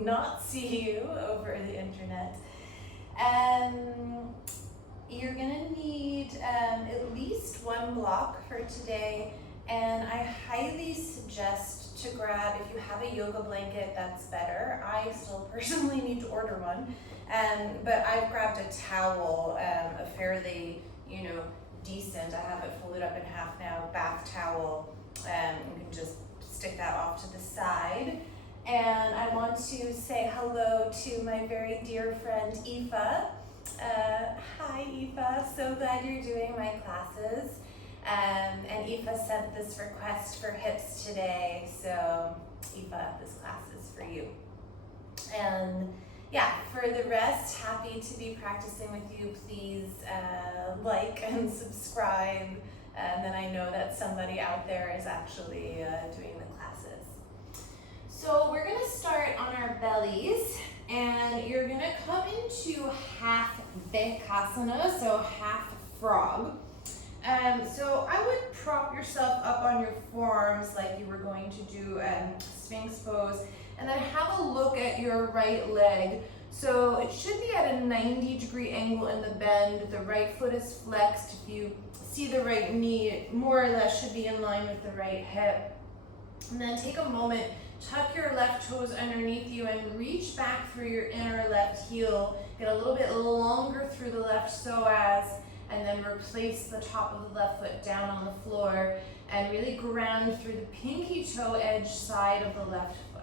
not see you over the internet. You're gonna need at least one block for today, and I highly suggest to grab, if you have a yoga blanket, that's better. I still personally need to order one, but I've grabbed a towel, a fairly, decent, I have it folded up in half now, bath towel. You can just stick that off to the side. And I want to say hello to my very dear friend Aoife. Hi Aoife, so glad you're doing my classes. And Aoife sent this request for hips today, so Aoife, this class is for you. And yeah, for the rest, happy to be practicing with you. Please like and subscribe, and then I know that somebody out there is actually doing the classes. So we're gonna start on our bellies, and you're gonna come into half Vinyasa, so half frog. So I would prop yourself up on your forearms like you were going to do Sphinx pose, and then have a look at your right leg. So it should be at a 90-degree angle in the bend. The right foot is flexed. If you see the right knee, it more or less should be in line with the right hip. And then take a moment, tuck your left toes underneath you and reach back through your inner left heel. Get a little bit longer through the left psoas, and then replace the top of the left foot down on the floor and really ground through the pinky toe edge side of the left foot.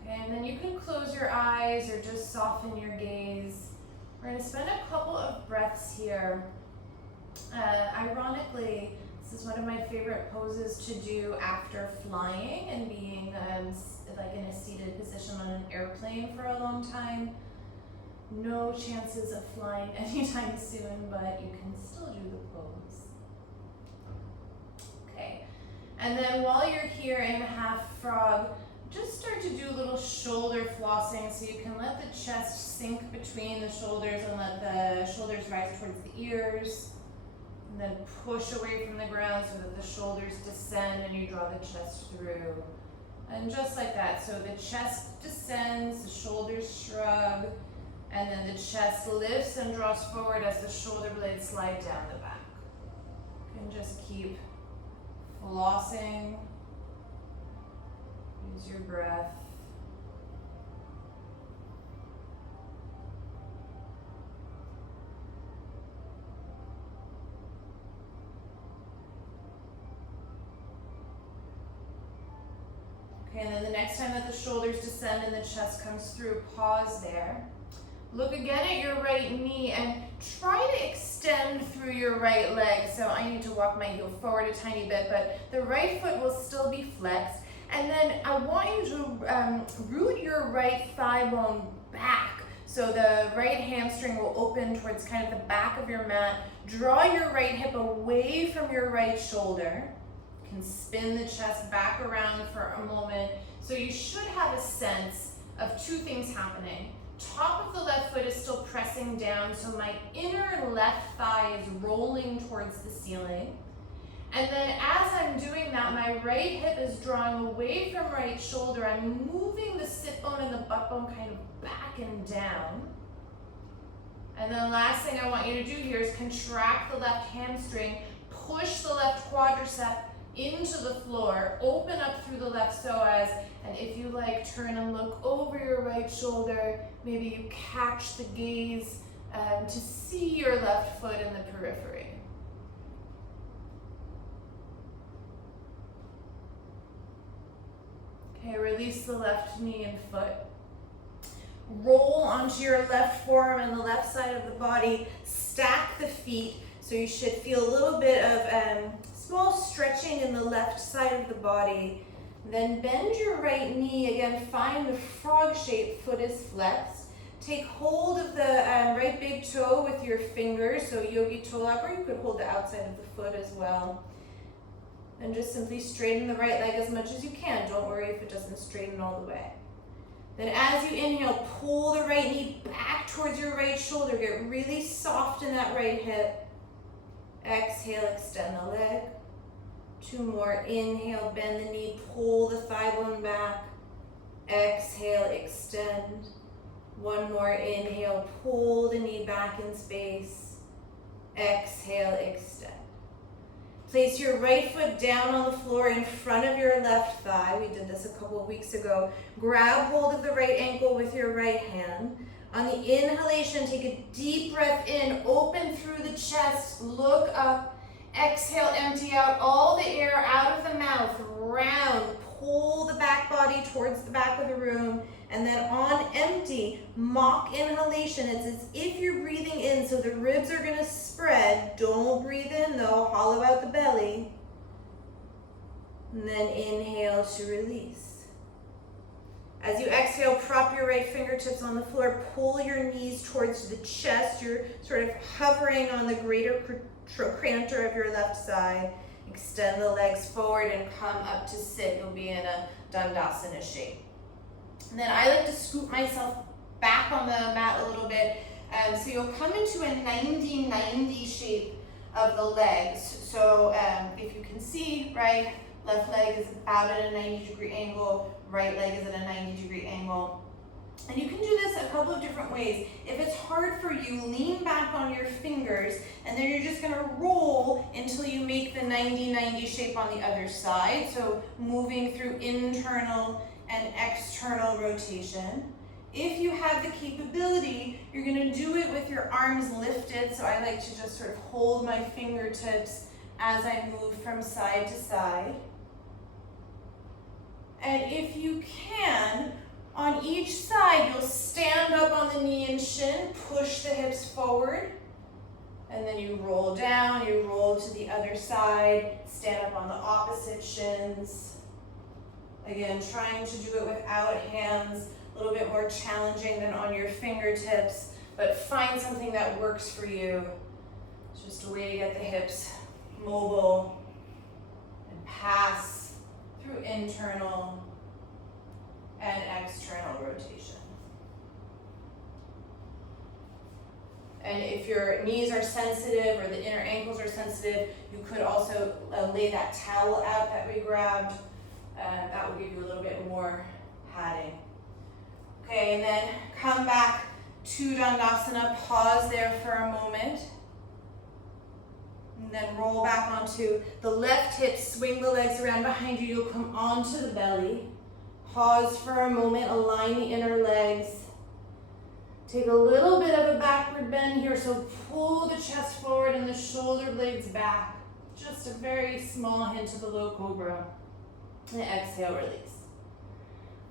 Okay, and then you can close your eyes or just soften your gaze. We're going to spend a couple of breaths here. Ironically, this is one of my favorite poses to do after flying and being like in a seated position on an airplane for a long time. No chances of flying anytime soon, but you can still do the pose. Okay, and then while you're here in half frog, just start to do a little shoulder flossing, so you can let the chest sink between the shoulders and let the shoulders rise towards the ears. And then push away from the ground so that the shoulders descend and you draw the chest through. And just like that, so the chest descends, the shoulders shrug, and then the chest lifts and draws forward as the shoulder blades slide down the back. You can just keep flossing. Use your breath. Okay, and then the next time that the shoulders descend and the chest comes through, pause there. Look again at your right knee and try to extend through your right leg. So I need to walk my heel forward a tiny bit, but the right foot will still be flexed. And then I want you to root your right thigh bone back. So the right hamstring will open towards kind of the back of your mat. Draw your right hip away from your right shoulder. You can spin the chest back around for a moment. So you should have a sense of two things happening. Top of the left foot is still pressing down, so my inner left thigh is rolling towards the ceiling. And then as I'm doing that, my right hip is drawing away from right shoulder. I'm moving the sit bone and the butt bone kind of back and down. And then last thing I want you to do here is contract the left hamstring, push the left quadricep into the floor, open up through the left psoas, and if you like, turn and look over your right shoulder. Maybe you catch the gaze to see your left foot in the periphery. Okay, release the left knee and foot. Roll onto your left forearm and the left side of the body. Stack the feet, so you should feel a little bit of small stretching in the left side of the body. Then bend your right knee. Again, find the frog shape, foot is flexed. Take hold of the right big toe with your fingers, so yogi toe lock, or you could hold the outside of the foot as well. And just simply straighten the right leg as much as you can. Don't worry if it doesn't straighten all the way. Then as you inhale, pull the right knee back towards your right shoulder. Get really soft in that right hip. Exhale, extend the leg. 2 more. Inhale, bend the knee, pull the thigh bone back. Exhale, extend. 1 more. Inhale, pull the knee back in space. Exhale, extend. Place your right foot down on the floor in front of your left thigh. We did this a couple of weeks ago. Grab hold of the right ankle with your right hand. On the inhalation, take a deep breath in, open through the chest, look up. Exhale, empty out all the air out of the mouth, round, pull the back body towards the back of the room, and then on empty, mock inhalation. It's as if you're breathing in, so the ribs are gonna spread. Don't breathe in though, hollow out the belly. And then inhale to release. As you exhale, prop your right fingertips on the floor, pull your knees towards the chest. You're sort of hovering on the greater trochanter of your left side. Extend the legs forward and come up to sit. You'll be in a Dandasana shape. And then I like to scoop myself back on the mat a little bit. So you'll come into a 90-90 shape of the legs. So if you can see, right, left leg is about at a 90-degree angle, right leg is at a 90-degree angle. And you can do this a couple of different ways. If it's hard for you, lean back on your fingers, and then you're just gonna roll until you make the 90-90 shape on the other side. So moving through internal and external rotation. If you have the capability, you're gonna do it with your arms lifted. So I like to just sort of hold my fingertips as I move from side to side. And if you can, on each side, you'll stand up on the knee and shin, push the hips forward, and then you roll down, you roll to the other side, stand up on the opposite shins. Again, trying to do it without hands, a little bit more challenging than on your fingertips, but find something that works for you. It's just a way to get the hips mobile and pass through internal and external rotation. And if your knees are sensitive or the inner ankles are sensitive, you could also lay that towel out that we grabbed. That will give you a little bit more padding. Okay, and then come back to Dandasana, pause there for a moment. And then roll back onto the left hip, swing the legs around behind you, you'll come onto the belly. Pause for a moment, align the inner legs. Take a little bit of a backward bend here, so pull the chest forward and the shoulder blades back. Just a very small hint of the low cobra. And exhale, release.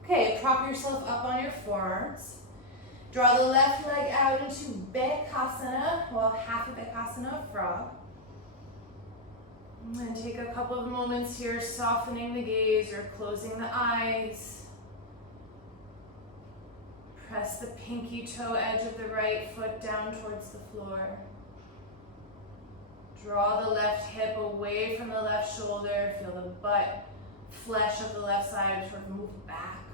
Okay, prop yourself up on your forearms. Draw the left leg out into Bekasana, well, half of Bekasana, frog. And take a couple of moments here, softening the gaze or closing the eyes. Press the pinky toe edge of the right foot down towards the floor. Draw the left hip away from the left shoulder. Feel the butt flesh of the left side sort of move back.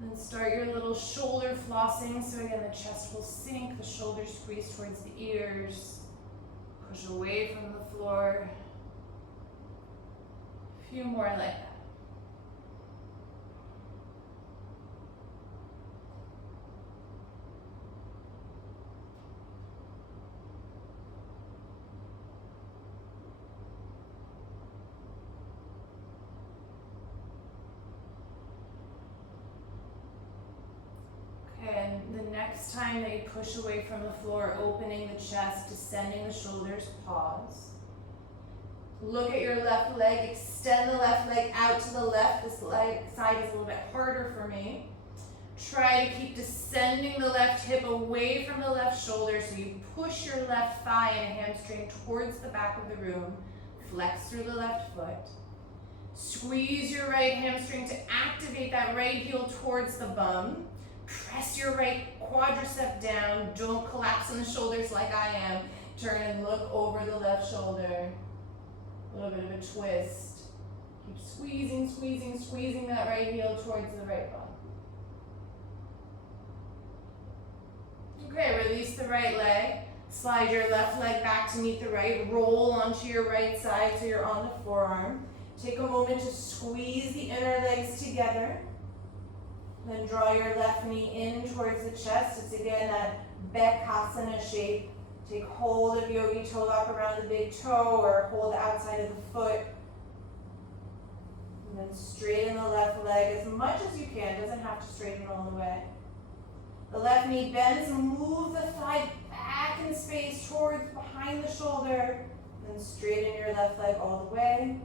Then start your little shoulder flossing. So again, the chest will sink, the shoulders squeeze towards the ears. Push away from the floor. A few more like that. And the next time that you push away from the floor, opening the chest, descending the shoulders, pause. Look at your left leg, extend the left leg out to the left. This side is a little bit harder for me. Try to keep descending the left hip away from the left shoulder so you push your left thigh and hamstring towards the back of the room. Flex through the left foot. Squeeze your right hamstring to activate that right heel towards the bum. Press your right quadricep down. Don't collapse in the shoulders like I am. Turn and look over the left shoulder. A little bit of a twist. Keep squeezing, squeezing, squeezing that right heel towards the right bum. Okay, release the right leg. Slide your left leg back to meet the right. Roll onto your right side so you're on the forearm. Take a moment to squeeze the inner legs together. Then draw your left knee in towards the chest. It's again that Bekasana shape. Take hold of Yogi toe lock around the big toe or hold the outside of the foot. And then straighten the left leg as much as you can. Doesn't have to straighten all the way. The left knee bends, move the thigh back in space towards behind the shoulder. Then straighten your left leg all the way.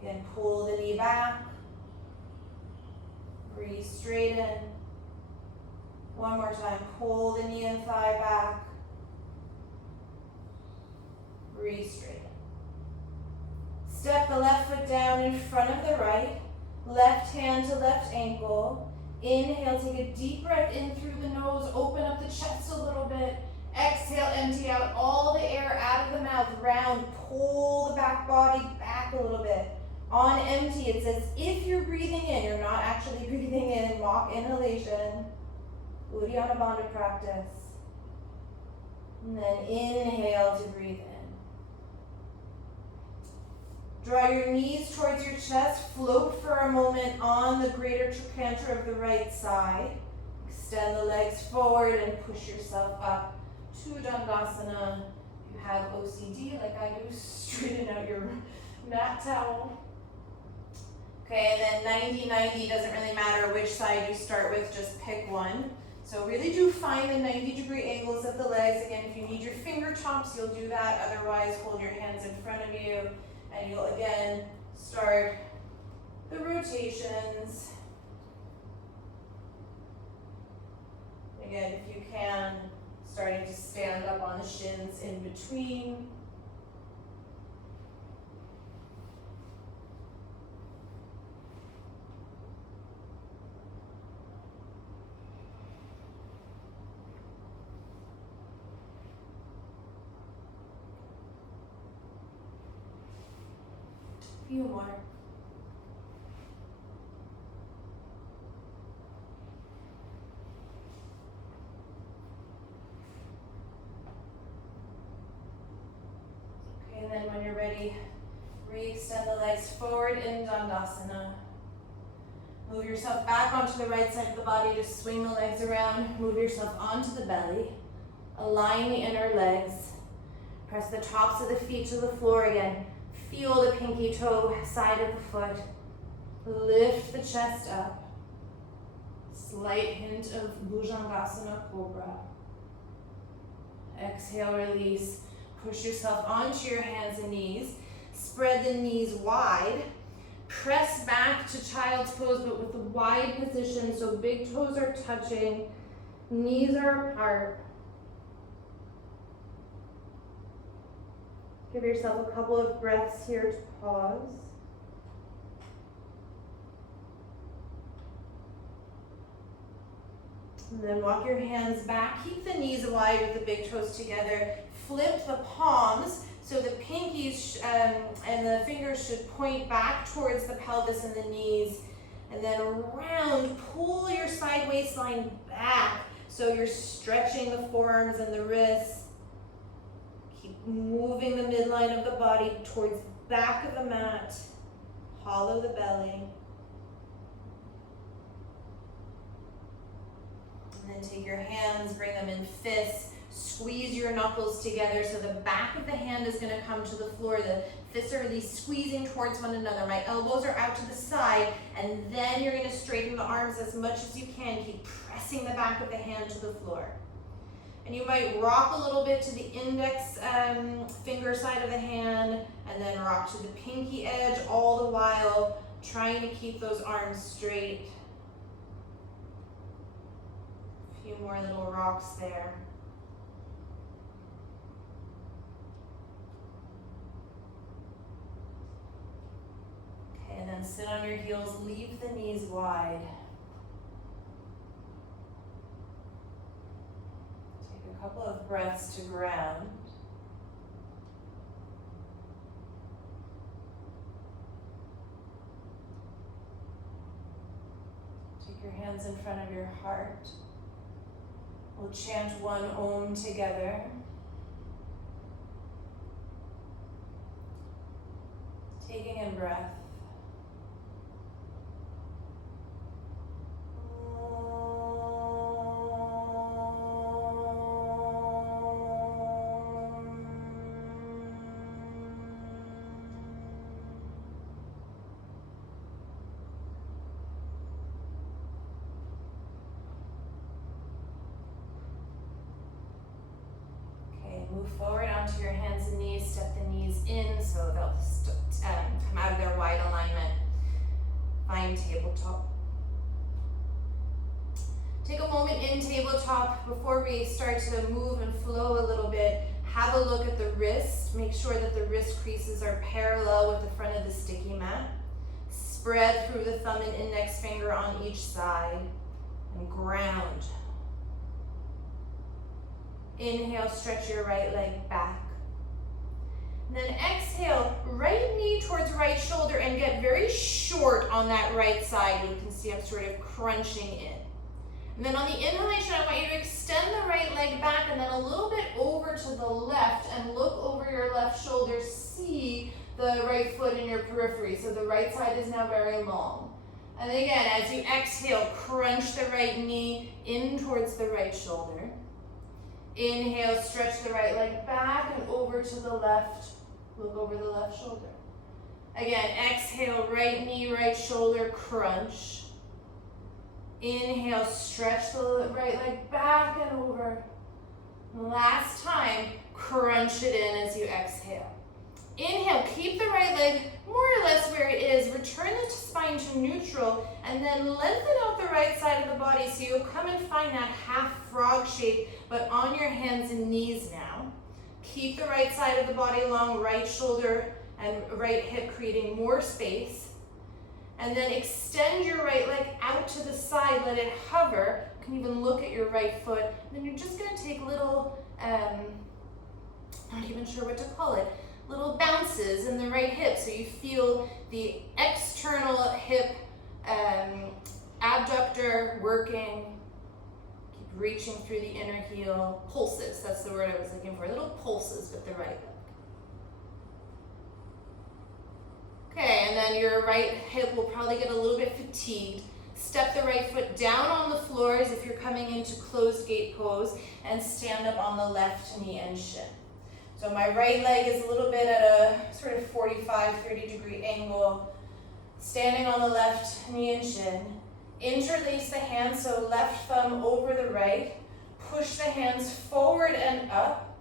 Again, pull the knee back. Re-straighten. One more time, pull the knee and thigh back. Re-straighten. Step the left foot down in front of the right. Left hand to left ankle. Inhale, take a deep breath in through the nose. Open up the chest a little bit. Exhale, empty out all the air out of the mouth. Round, pull the back body back a little bit. On empty, it's as if you're breathing in. You're not actually breathing in. Mock inhalation. Uddiyana Bandha practice. And then inhale to breathe in. Draw your knees towards your chest. Float for a moment on the greater trochanter of the right side. Extend the legs forward and push yourself up to Dandasana. If you have OCD like I do, straighten out your mat towel. Okay, and then 90-90, doesn't really matter which side you start with, just pick one. So really do find the 90-degree angles of the legs. Again, if you need your fingertips, you'll do that. Otherwise, hold your hands in front of you. And you'll again start the rotations. Again, if you can, starting to stand up on the shins in between. Few more. Okay, and then when you're ready, re-extend the legs forward in Dandasana. Move yourself back onto the right side of the body, just swing the legs around, move yourself onto the belly, align the inner legs, press the tops of the feet to the floor again. Feel the pinky toe side of the foot. Lift the chest up. Slight hint of Bhujangasana Cobra. Exhale, release. Push yourself onto your hands and knees. Spread the knees wide. Press back to child's pose, but with a wide position, so big toes are touching, knees are apart. Give yourself a couple of breaths here to pause. And then walk your hands back. Keep the knees wide with the big toes together. Flip the palms so the pinkies and the fingers should point back towards the pelvis and the knees. And then around, pull your side waistline back so you're stretching the forearms and the wrists. Moving the midline of the body towards the back of the mat. Hollow the belly. And then take your hands, bring them in fists. Squeeze your knuckles together so the back of the hand is going to come to the floor. The fists are really squeezing towards one another. My elbows are out to the side. And then you're going to straighten the arms as much as you can. Keep pressing the back of the hand to the floor. And you might rock a little bit to the index finger side of the hand, and then rock to the pinky edge, all the while trying to keep those arms straight. A few more little rocks there. Okay, and then sit on your heels, leave the knees wide. Couple of breaths to ground. Take your hands in front of your heart. We'll chant one Om together. Taking in breath. Move forward onto your hands and knees, step the knees in so they'll come out of their wide alignment. Find tabletop. Take a moment in tabletop before we start to move and flow a little bit. Have a look at the wrist. Make sure that the wrist creases are parallel with the front of the sticky mat. Spread through the thumb and index finger on each side and ground. Inhale, stretch your right leg back. And then exhale, right knee towards right shoulder and get very short on that right side. You can see I'm sort of crunching in. And then on the inhalation, I want you to extend the right leg back and then a little bit over to the left and look over your left shoulder. See the right foot in your periphery. So the right side is now very long. And again, as you exhale, crunch the right knee in towards the right shoulder. Inhale, stretch the right leg back and over to the left. Look over the left shoulder. Again, exhale, right knee, right shoulder, crunch. Inhale, stretch the right leg back and over. Last time, crunch it in as you exhale. Inhale, keep the right leg more or less where it is. Return the spine to neutral and then lengthen out the right side of the body so you'll come and find that half frog shape, but on your hands and knees now. Keep the right side of the body long, right shoulder and right hip creating more space. And then extend your right leg out to the side, let it hover. You can even look at your right foot. And then you're just gonna take little, not even sure what to call it, little bounces in the right hip so you feel the external hip abductor working. Keep reaching through the inner heel. Pulses, that's the word I was looking for. Little pulses with the right leg. Okay, and then your right hip will probably get a little bit fatigued. Step the right foot down on the floor as if you're coming into closed gate pose and stand up on the left knee and shin. So my right leg is a little bit at a sort of 45, 30-degree angle. Standing on the left knee and shin. Interlace the hands, so left thumb over the right. Push the hands forward and up.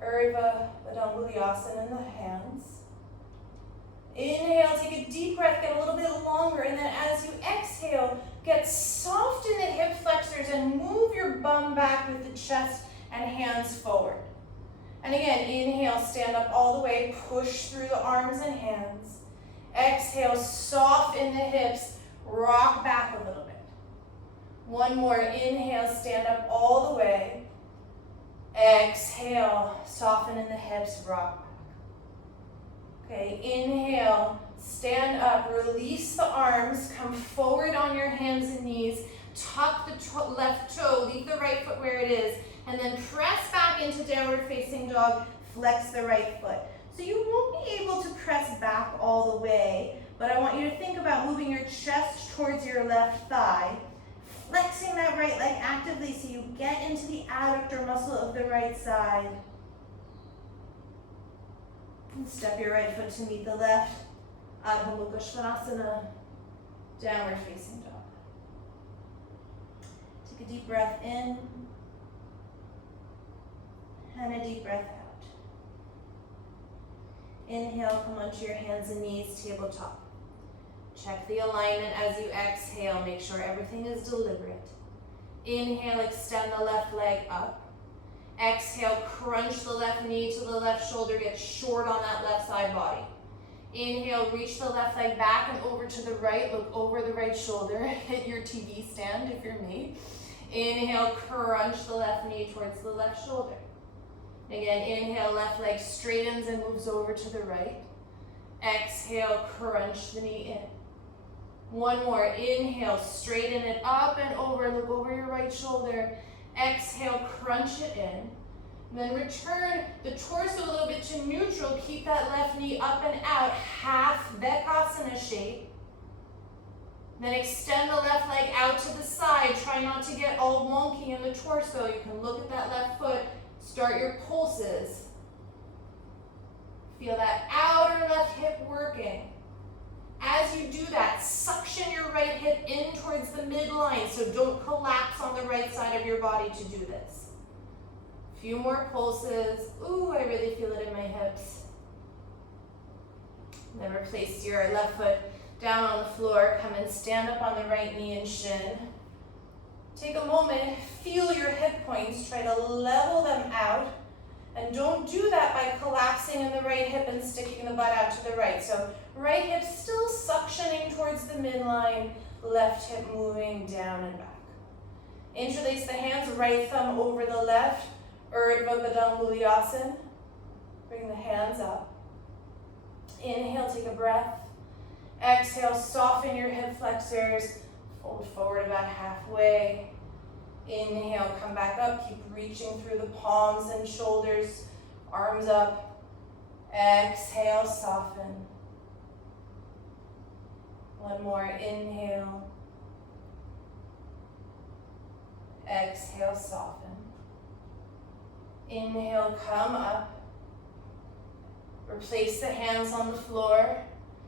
Urdhva Vinyasa in the hands. Inhale, take a deep breath, get a little bit longer, and then as you exhale, get soft in the hip flexors and move your bum back with the chest and hands forward. And again, inhale, stand up all the way, push through the arms and hands. Exhale, soften the hips, rock back a little bit. One more, inhale, stand up all the way. Exhale, soften in the hips, rock back. Okay, inhale, stand up, release the arms, come forward on your hands and knees, tuck the left toe, leave the right foot where it is, and then press back into downward facing dog, flex the right foot. So you won't be able to press back all the way, but I want you to think about moving your chest towards your left thigh, flexing that right leg actively so you get into the adductor muscle of the right side. And step your right foot to meet the left, Adho Mukha Svanasana, downward facing dog. Take a deep breath in, and a deep breath out. Inhale, come onto your hands and knees, tabletop. Check the alignment as you exhale. Make sure everything is deliberate. Inhale, extend the left leg up. Exhale, crunch the left knee to the left shoulder. Get short on that left side body. Inhale, reach the left leg back and over to the right. Look over the right shoulder. Hit your TV stand if you're me. Inhale, crunch the left knee towards the left shoulder. Again, inhale, left leg straightens and moves over to the right. Exhale, crunch the knee in. One more, inhale, straighten it up and over, look over your right shoulder. Exhale, crunch it in. And then return the torso a little bit to neutral. Keep that left knee up and out, half Bekasana shape. Then extend the left leg out to the side. Try not to get all wonky in the torso. You can look at that left foot. Start your pulses. Feel that outer left hip working. As you do that, suction your right hip in towards the midline, so don't collapse on the right side of your body to do this. Few more pulses. Ooh, I really feel it in my hips. Then replace your left foot down on the floor. Come and stand up on the right knee and shin. Take a moment, feel your hip points. Try to level them out. And don't do that by collapsing in the right hip and sticking the butt out to the right. So right hip still suctioning towards the midline, left hip moving down and back. Interlace the hands, right thumb over the left, Urdhva Baddha Vinyasa. Bring the hands up. Inhale, take a breath. Exhale, soften your hip flexors. Fold forward about halfway. Inhale, come back up. Keep reaching through the palms and shoulders. Arms up. Exhale, soften. One more. Inhale. Exhale, soften. Inhale, come up. Replace the hands on the floor.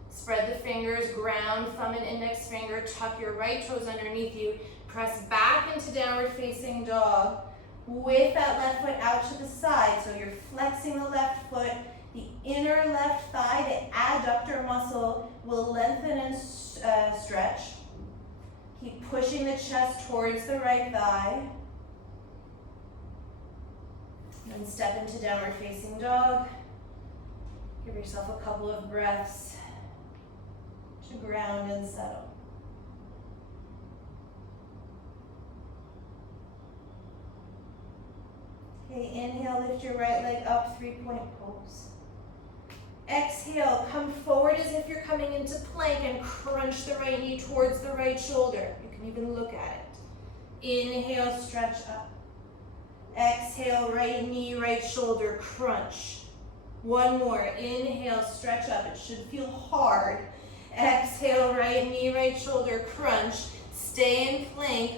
Spread the fingers, ground, thumb and index finger. Tuck your right toes underneath you. Press back into downward facing dog with that left foot out to the side. So you're flexing the left foot. The inner left thigh, the adductor muscle, will lengthen and stretch. Keep pushing the chest towards the right thigh. And step into downward facing dog. Give yourself a couple of breaths to ground and settle. Okay, inhale, lift your right leg up, 3-point pose. Exhale, come forward as if you're coming into plank and crunch the right knee towards the right shoulder. You can even look at it. Inhale, stretch up. Exhale, right knee, right shoulder, crunch. One more, inhale, stretch up. It should feel hard. Exhale, right knee, right shoulder, crunch. Stay in plank.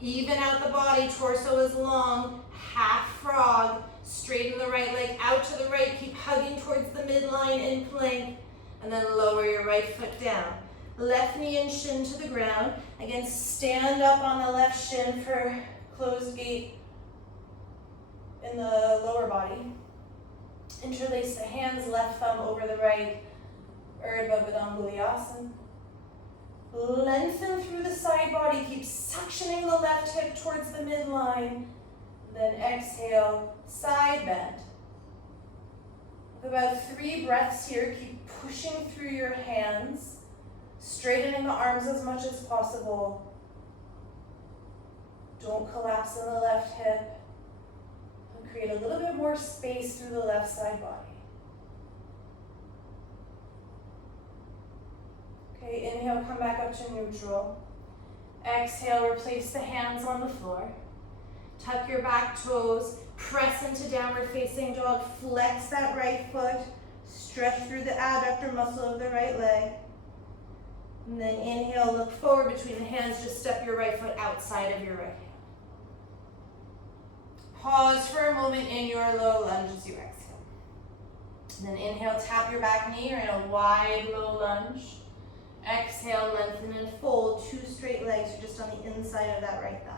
Even out the body, torso is long. Half frog, straighten the right leg out to the right, keep hugging towards the midline in plank, and then lower your right foot down. Left knee and shin to the ground. Again, stand up on the left shin for closed gate in the lower body. Interlace the hands, left thumb over the right, Urdhva Baddha Vinyasa. Lengthen through the side body, keep suctioning the left hip towards the midline. Then exhale, side bend. With about 3 breaths here, keep pushing through your hands, straightening the arms as much as possible. Don't collapse in the left hip. And create a little bit more space through the left side body. Okay, inhale, come back up to neutral. Exhale, replace the hands on the floor. Tuck your back toes, press into downward facing dog, flex that right foot, stretch through the adductor muscle of the right leg. And then inhale, look forward between the hands, just step your right foot outside of your right hand. Pause for a moment in your low lunge as you exhale. And then inhale, tap your back knee, you're in a wide low lunge. Exhale, lengthen and fold, 2 straight legs, you're just on the inside of that right thigh.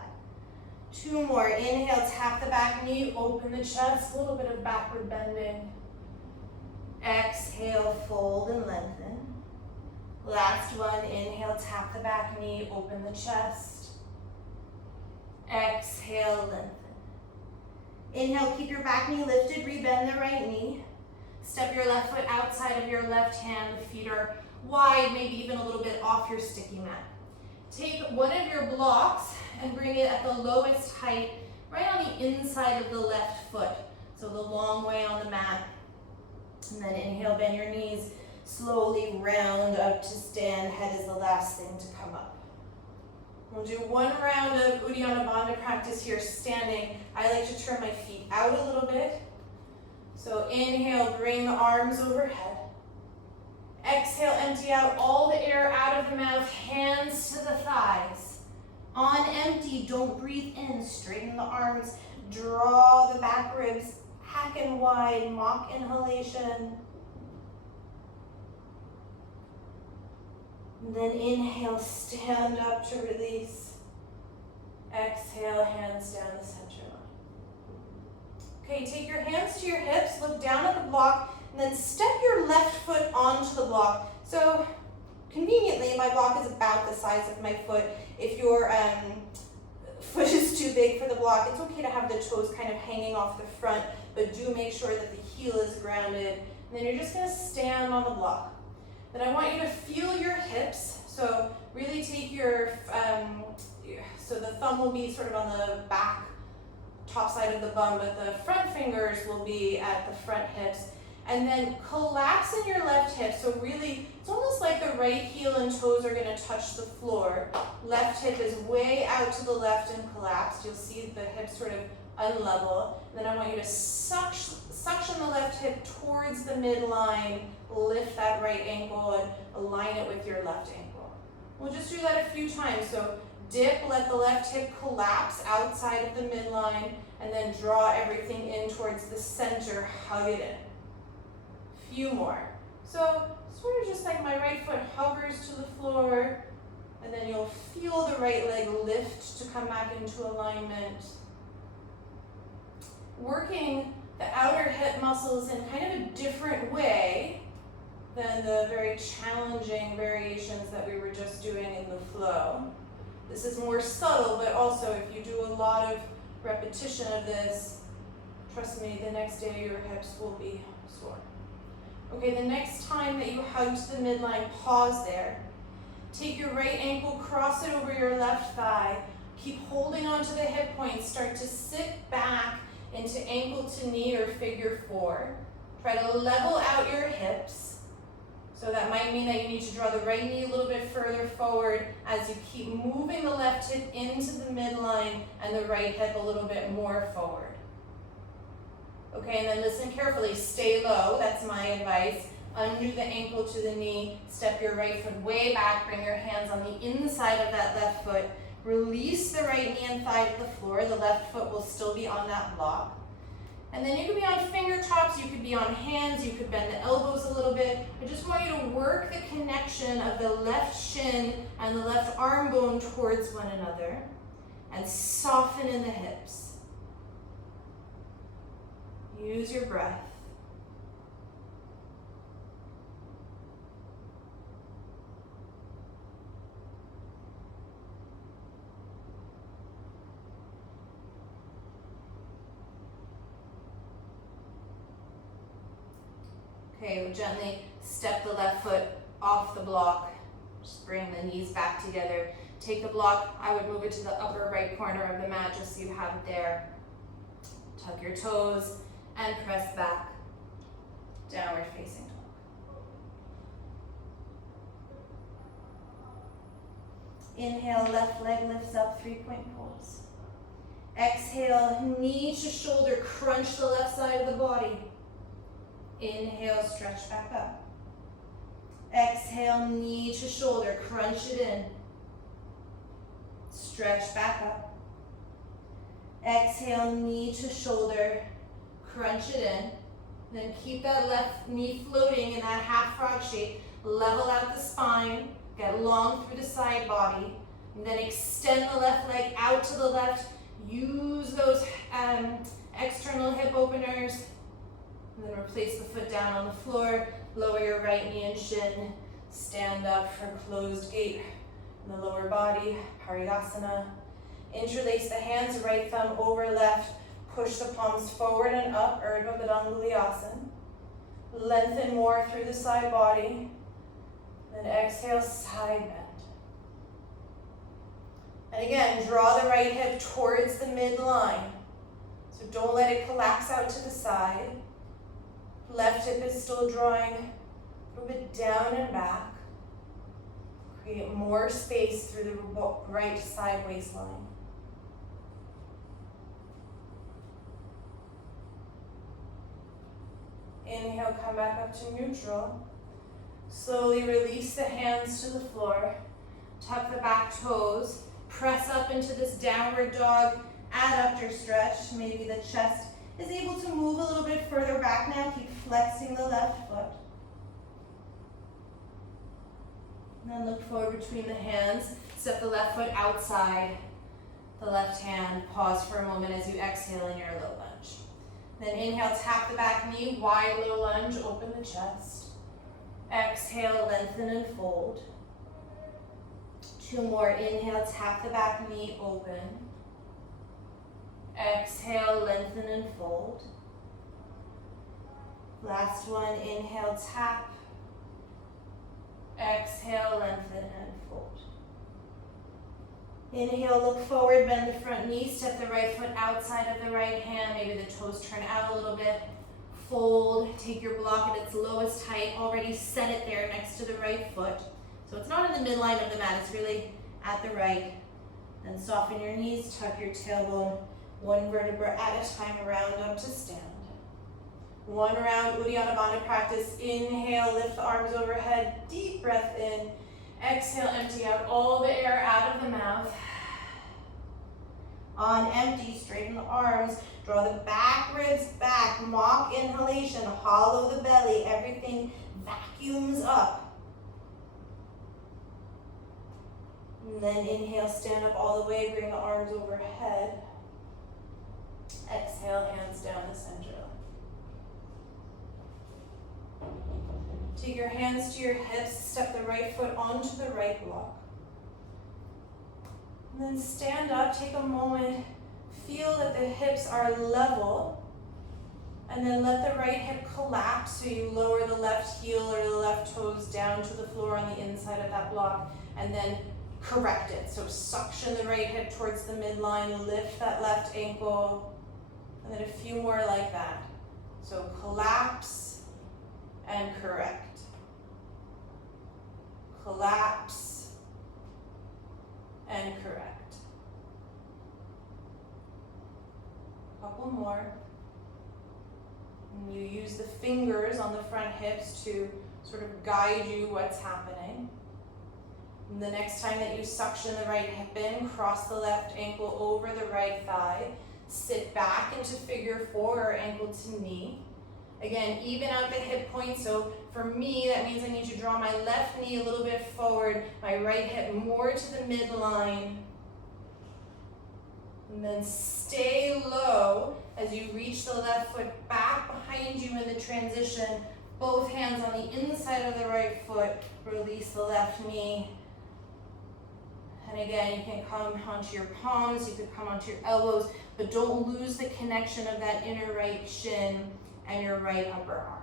2 more. Inhale, tap the back knee, open the chest, a little bit of backward bending. Exhale, fold and lengthen. Last one. Inhale, tap the back knee, open the chest. Exhale, lengthen. Inhale, keep your back knee lifted, rebend the right knee. Step your left foot outside of your left hand. The feet are wide, maybe even a little bit off your sticky mat. Take one of your blocks and bring it at the lowest height, right on the inside of the left foot. So the long way on the mat. And then inhale, bend your knees, slowly round up to stand. Head is the last thing to come up. We'll do one round of Uddiyana Bandha practice here, standing. I like to turn my feet out a little bit. So inhale, bring the arms overhead. Exhale, empty out all the air out of the mouth, hands to the thighs. On empty, don't breathe in, straighten the arms, draw the back ribs back and wide, mock inhalation. And then inhale, stand up to release. Exhale, hands down the center line. Okay, take your hands to your hips, look down at the block, and then step your left foot onto the block. So conveniently, my block is about the size of my foot. If your foot is too big for the block, it's okay to have the toes kind of hanging off the front, but do make sure that the heel is grounded. And then you're just gonna stand on the block. Then I want you to feel your hips. So really take your, so the thumb will be sort of on the back, top side of the bum, but the front fingers will be at the front hips. And then collapse in your left hip. So really, it's almost like the right heel and toes are gonna touch the floor. Left hip is way out to the left and collapsed. You'll see the hips sort of unlevel. And then I want you to suction the left hip towards the midline, lift that right ankle and align it with your left ankle. We'll just do that a few times. So dip, let the left hip collapse outside of the midline, and then draw everything in towards the center, hug it in. Few more. So sort of just like my right foot hovers to the floor, and then you'll feel the right leg lift to come back into alignment. Working the outer hip muscles in kind of a different way than the very challenging variations that we were just doing in the flow. This is more subtle, but also if you do a lot of repetition of this, trust me, the next day your hips will be sore. Okay, the next time that you hug to the midline, pause there. Take your right ankle, cross it over your left thigh. Keep holding onto the hip points. Start to sit back into ankle to knee or figure four. Try to level out your hips. So that might mean that you need to draw the right knee a little bit further forward as you keep moving the left hip into the midline and the right hip a little bit more forward. Okay, and then listen carefully, stay low, that's my advice. Undo the ankle to the knee, step your right foot way back, bring your hands on the inside of that left foot. Release the right knee and thigh to the floor, the left foot will still be on that block. And then you could be on finger tops, you could be on hands, you could bend the elbows a little bit. I just want you to work the connection of the left shin and the left arm bone towards one another and soften in the hips. Use your breath. Okay, we'll gently step the left foot off the block. Just bring the knees back together. Take the block, I would move it to the upper right corner of the mat just so you have it there. Tuck your toes and press back. Downward facing dog. Inhale, left leg lifts up, 3-point pose. Exhale, knee to shoulder, crunch the left side of the body. Inhale, stretch back up. Exhale, knee to shoulder, crunch it in. Stretch back up. Exhale, knee to shoulder, crunch it in. Then keep that left knee floating in that half frog shape. Level out the spine, get long through the side body. And then extend the left leg out to the left. Use those external hip openers. And then replace the foot down on the floor. Lower your right knee and shin. Stand up for closed gate in the lower body, Parigasana. Interlace the hands, right thumb over left. Push the palms forward and up, Urdhva Padanguliyasana. Lengthen more through the side body. Then exhale, side bend. And again, draw the right hip towards the midline. So don't let it collapse out to the side. Left hip is still drawing a little bit down and back. Create more space through the right side waistline. Inhale, come back up to neutral. Slowly release the hands to the floor. Tuck the back toes. Press up into this downward dog adductor stretch. Maybe the chest is able to move a little bit further back now. Keep flexing the left foot. And then look forward between the hands. Step the left foot outside the left hand. Pause for a moment as you exhale in your low lunge. Then inhale, tap the back knee, wide low lunge, open the chest. Exhale, lengthen and fold. 2 more, inhale, tap the back knee, open. Exhale, lengthen and fold. Last one, inhale, tap. Exhale, lengthen and fold. Inhale, look forward, bend the front knee, step the right foot outside of the right hand, maybe the toes turn out a little bit. Fold, take your block at its lowest height, already set it there next to the right foot. So it's not in the midline of the mat, it's really at the right. Then soften your knees, tuck your tailbone, 1 vertebra at a time, round up to stand. 1 round Uddiyana Bandha practice. Inhale, lift the arms overhead, deep breath in. Exhale, empty out all the air out of the mouth. On empty, straighten the arms. Draw the back ribs back. Mock inhalation, hollow the belly. Everything vacuums up. And then inhale, stand up all the way. Bring the arms overhead. Exhale, hands down the center. Take your hands to your hips, step the right foot onto the right block. And then stand up, take a moment, feel that the hips are level, and then let the right hip collapse so you lower the left heel or the left toes down to the floor on the inside of that block, and then correct it. So suction the right hip towards the midline, lift that left ankle, and then a few more like that. So collapse and correct. Collapse and correct. Couple more. And you use the fingers on the front hips to sort of guide you what's happening. And the next time that you suction the right hip in, cross the left ankle over the right thigh. Sit back into figure 4 or ankle to knee. Again, even out the hip point. So for me, that means I need to draw my left knee a little bit forward, my right hip more to the midline. And then stay low as you reach the left foot back behind you in the transition. Both hands on the inside of the right foot. Release the left knee. And again, you can come onto your palms, you can come onto your elbows, but don't lose the connection of that inner right shin and your right upper arm.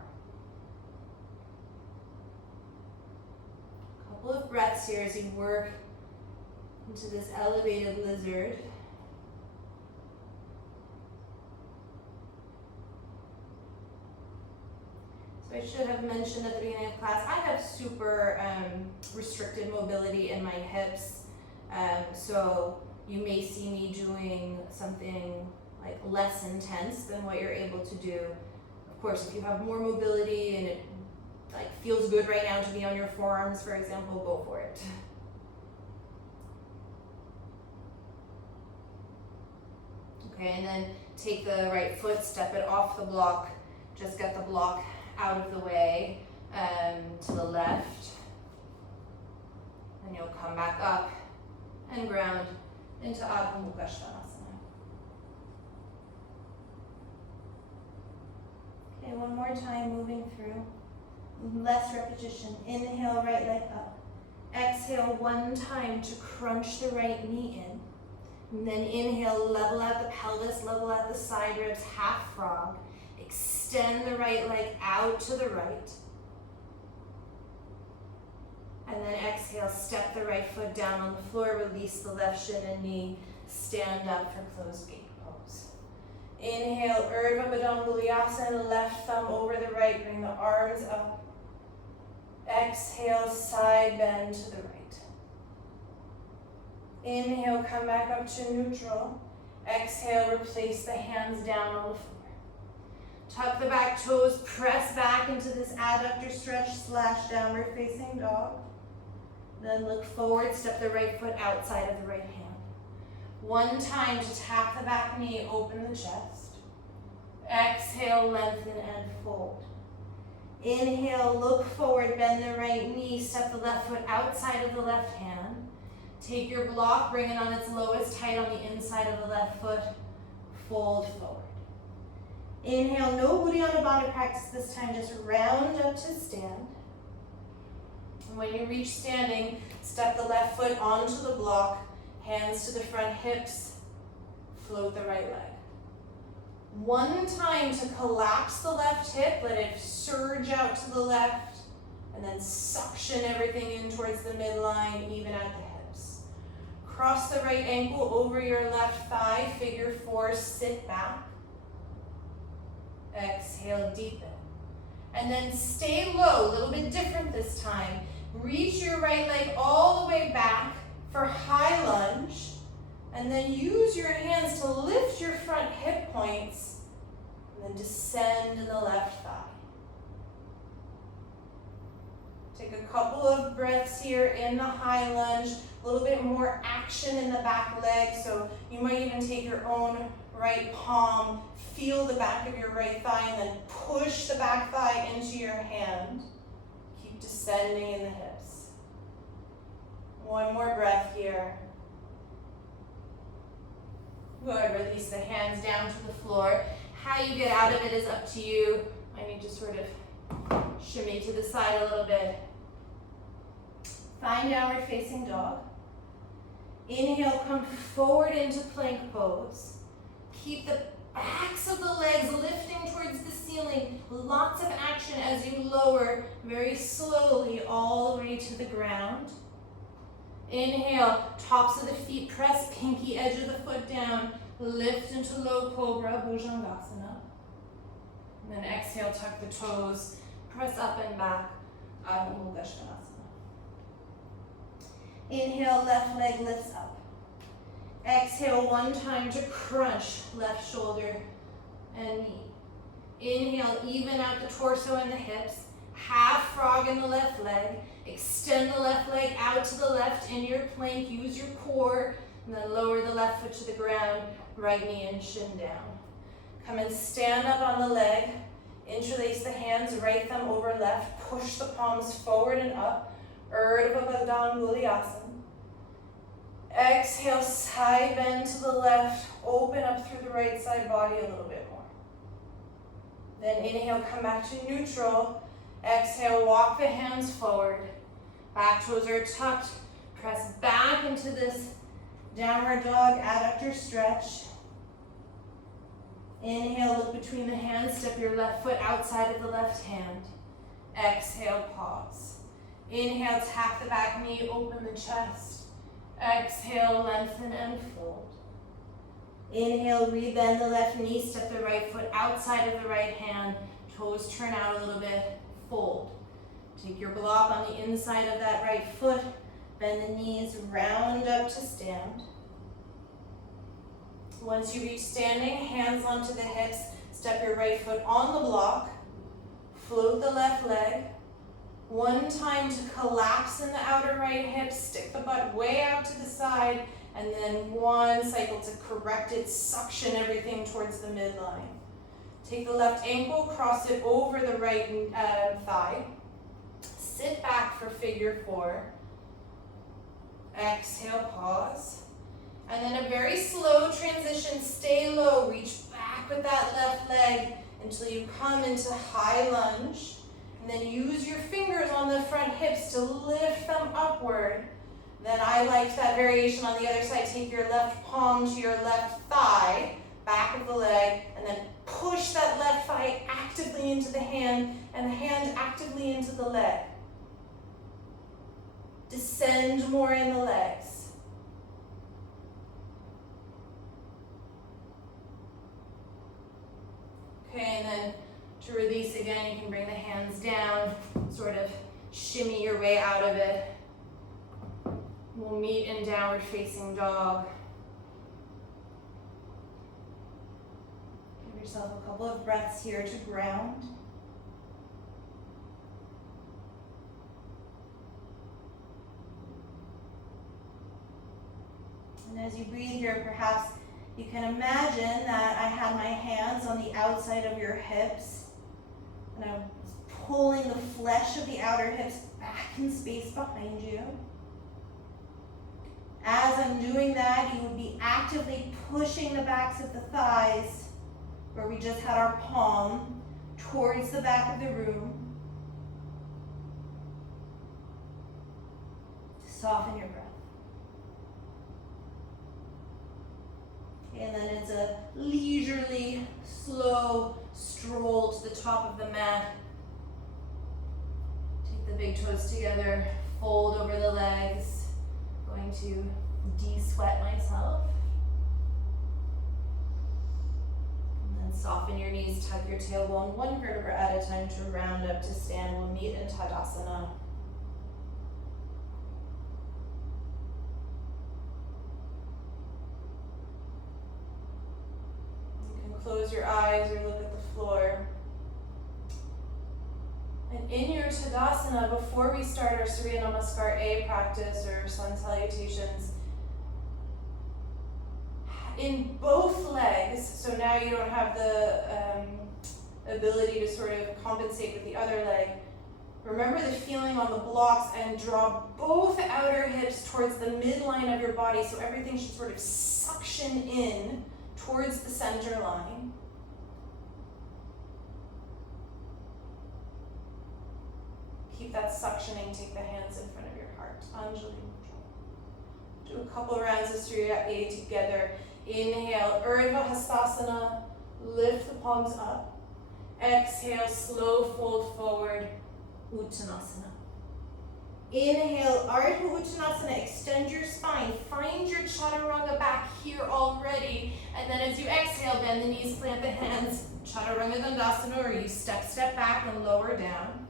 A couple of breaths here as you work into this elevated lizard. So I should have mentioned at the beginning of class, I have super restricted mobility in my hips. So you may see me doing something like less intense than what you're able to do. Of course, if you have more mobility and it like feels good right now to be on your forearms, for example, go for it. Okay, and then take the right foot, step it off the block, just get the block out of the way to the left. Then you'll come back up and ground into Adho Mukha Svanasana. Okay, one more time, moving through. Less repetition. Inhale, right leg up. Exhale 1 time to crunch the right knee in. And then inhale, level out the pelvis, level out the side ribs, half frog. Extend the right leg out to the right. And then exhale, step the right foot down on the floor, release the left shin and knee, stand up for closed gate pose. Inhale, Urdhva Padangusthasana, left thumb over the right, bring the arms up. Exhale, side bend to the right. Inhale, come back up to neutral. Exhale, replace the hands down on the floor. Tuck the back toes, press back into this adductor stretch / downward facing dog. Then look forward, step the right foot outside of the right hand. One time to tap the back knee, open the chest. Exhale, lengthen and fold. Inhale, look forward, bend the right knee, step the left foot outside of the left hand. Take your block, bring it on its lowest height on the inside of the left foot, fold forward. Inhale, no Uddiyana Bandha practice this time, just round up to stand. And when you reach standing, step the left foot onto the block, hands to the front hips, float the right leg. One time to collapse the left hip, let it surge out to the left, and then suction everything in towards the midline, even at the hips. Cross the right ankle over your left thigh, figure 4, sit back. Exhale, deepen. And then stay low, a little bit different this time. Reach your right leg all the way back for high lunge, and then use your hands to lift your front hip points, and then descend in the left thigh. Take a couple of breaths here in the high lunge, a little bit more action in the back leg, so you might even take your own right palm, feel the back of your right thigh, and then push the back thigh into your hand. Keep descending in the hips. One more breath here. Good, release the hands down to the floor. How you get out of it is up to you. I need to sort of shimmy to the side a little bit. Find downward facing dog. Inhale, come forward into plank pose. Keep the backs of the legs lifting towards the ceiling. Lots of action as you lower very slowly all the way to the ground. Inhale, tops of the feet press, pinky edge of the foot down. Lift into low cobra, Bhujangasana. And then exhale, tuck the toes, press up and back, Adho Mukha Svanasana. Inhale, left leg lifts up. Exhale, one time to crunch left shoulder and knee. Inhale, even out the torso and the hips. Half frog in the left leg. Extend the left leg out to the left in your plank. Use your core, and then lower the left foot to the ground. Right knee and shin down. Come and stand up on the leg. Interlace the hands, right thumb over left. Push the palms forward and up. Urdhva Baddha Angulyasana. Exhale, side bend to the left. Open up through the right side body a little bit more. Then inhale, come back to neutral. Exhale, walk the hands forward. Back toes are tucked. Press back into this downward dog, adductor stretch. Inhale, look between the hands. Step your left foot outside of the left hand. Exhale, pause. Inhale, tap the back knee, open the chest. Exhale, lengthen and fold. Inhale, rebend the left knee, step the right foot outside of the right hand, toes turn out a little bit, fold. Take your block on the inside of that right foot, bend the knees, round up to stand. Once you reach standing, hands onto the hips, step your right foot on the block, float the left leg. One time to collapse in the outer right hip, stick the butt way out to the side, and then one cycle to correct it, suction everything towards the midline. Take the left ankle, cross it over the right thigh. Sit back for figure 4. Exhale, pause. And then a very slow transition, stay low, reach back with that left leg until you come into high lunge. And then use your fingers on the front hips to lift them upward. Then I liked that variation on the other side. Take your left palm to your left thigh, back of the leg, and then push that left thigh actively into the hand and the hand actively into the leg. Descend more in the legs. Okay, and then to release again, you can bring the hands down, sort of shimmy your way out of it. We'll meet in downward facing dog. Give yourself a couple of breaths here to ground. And as you breathe here, perhaps you can imagine that I had my hands on the outside of your hips, and I'm pulling the flesh of the outer hips back in space behind you. As I'm doing that, you would be actively pushing the backs of the thighs, where we just had our palm, towards the back of the room. Soften your breath. And then it's a leisurely, slow stroll to the top of the mat. Take the big toes together, fold over the legs. Going to de-sweat myself. And then soften your knees, tuck your tailbone one vertebra at a time to round up to stand. We'll meet in Tadasana. Close your eyes or look at the floor. And in your Tadasana, before we start our Surya Namaskar A practice or sun salutations, in both legs, so now you don't have the ability to sort of compensate with the other leg, remember the feeling on the blocks and draw both outer hips towards the midline of your body so everything should sort of suction in towards the center line. Keep that suctioning, take the hands in front of your heart. Anjali Mudra. Do a couple rounds of Surya A together. Inhale, Urdhva Hastasana, lift the palms up. Exhale, slow fold forward, Uttanasana. Inhale, Ardha Uttanasana, extend your spine. Find your Chaturanga back here already. And then as you exhale, bend the knees, plant the hands. Chaturanga Dandasana, or you step back and lower down.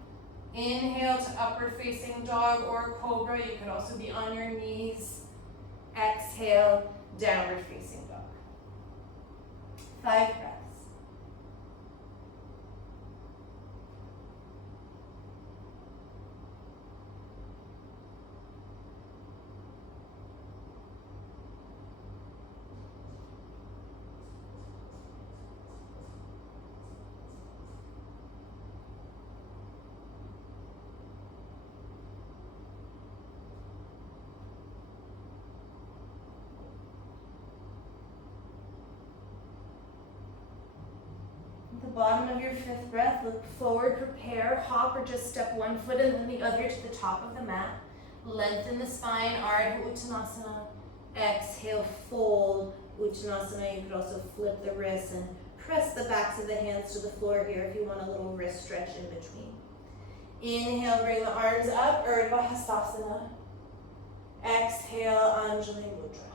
Inhale to upward facing dog or cobra. You could also be on your knees. Exhale, downward facing dog. 5 breaths. Bottom of your 5th breath, look forward, prepare, hop or just step one foot and then the other to the top of the mat. Lengthen the spine, Ardha Uttanasana. Exhale, fold, Uttanasana. You could also flip the wrists and press the backs of the hands to the floor here if you want a little wrist stretch in between. Inhale, bring the arms up, Urdhva Hastasana. Exhale, Anjali Mudra.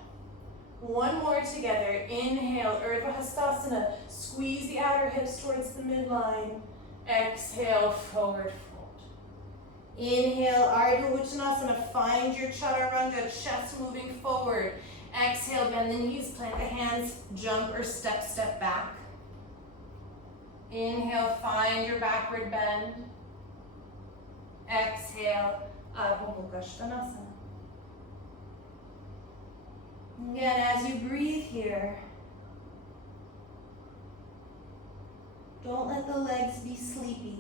One more together. Inhale, Urdhva Hastasana. Squeeze the outer hips towards the midline. Exhale, forward fold. Inhale, Ardha Uttanasana. Find your Chaturanga, chest moving forward. Exhale, bend the knees, plant the hands, jump or step back. Inhale, find your backward bend. Exhale, Adho Mukha Svanasana. Again, as you breathe here, don't let the legs be sleepy.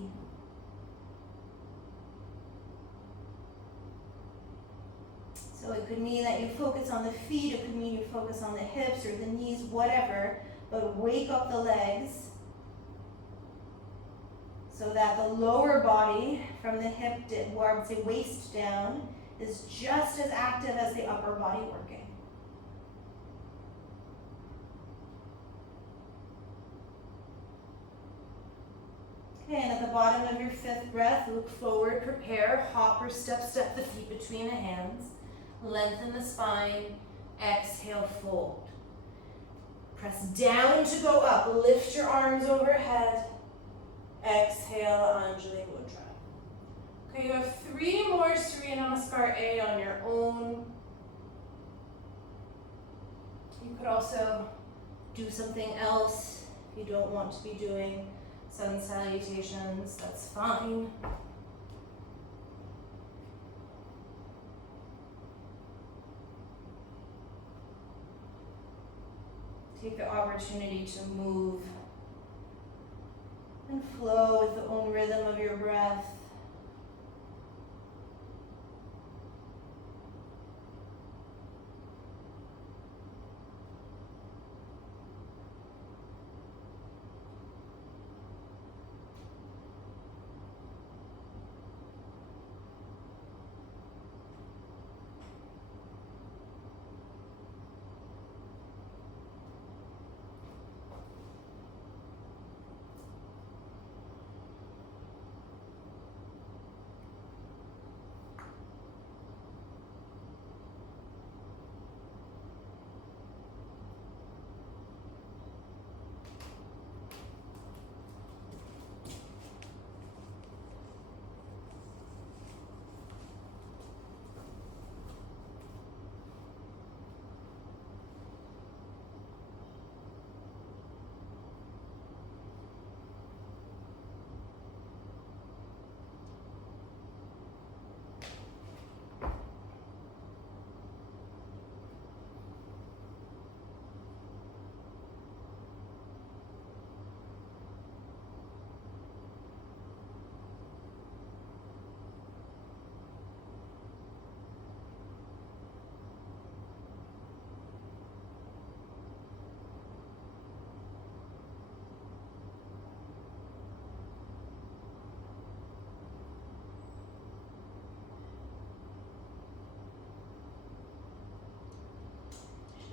So it could mean that you focus on the feet, it could mean you focus on the hips or the knees, whatever, but wake up the legs so that the lower body from the hip, or I would say waist down, is just as active as the upper body working. Okay, and at the bottom of your 5th breath, look forward, prepare, hop or step the feet between the hands. Lengthen the spine, exhale, fold. Press down to go up, lift your arms overhead. Exhale, Anjali Mudra. Okay, you have 3 more Surya Namaskar A on your own could also do something else if you don't want to be doing sun salutations, that's fine. Take the opportunity to move and flow with the own rhythm of your breath.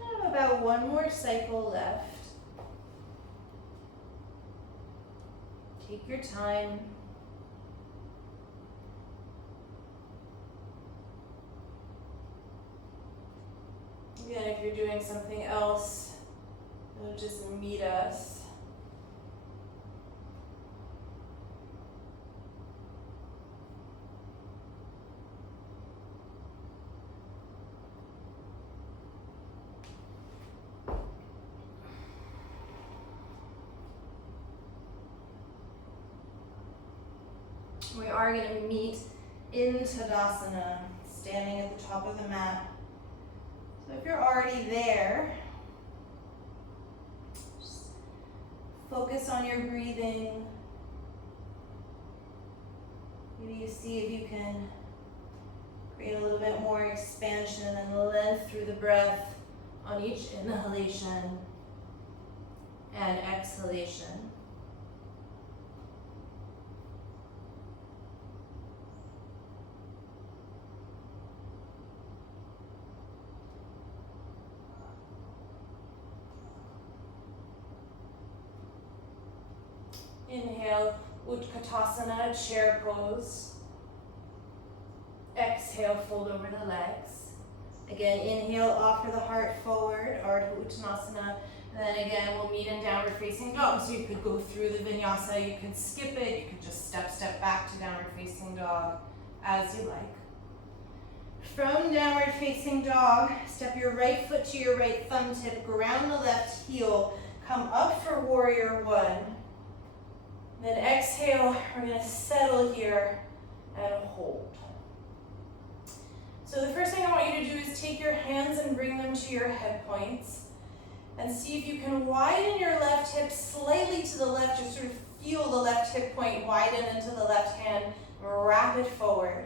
I have about one more cycle left. Take your time. Again, if you're doing something else, it'll just meet us. We are going to meet in Tadasana, standing at the top of the mat. So if you're already there, just focus on your breathing. Maybe you see if you can create a little bit more expansion and length through the breath on each inhalation and exhalation. Inhale, Utkatasana, chair pose. Exhale, fold over the legs. Again, inhale, offer the heart forward, Ardha Uttanasana. And then again, we'll meet in downward facing dog. So you could go through the vinyasa, you could skip it, you could just step back to downward facing dog, as you like. From downward facing dog, step your right foot to your right thumb tip, ground the left heel, come up for warrior one. Then exhale, we're going to settle here and hold. So the first thing I want you to do is take your hands and bring them to your hip points and see if you can widen your left hip slightly to the left, just sort of feel the left hip point widen into the left hand, wrap it forward.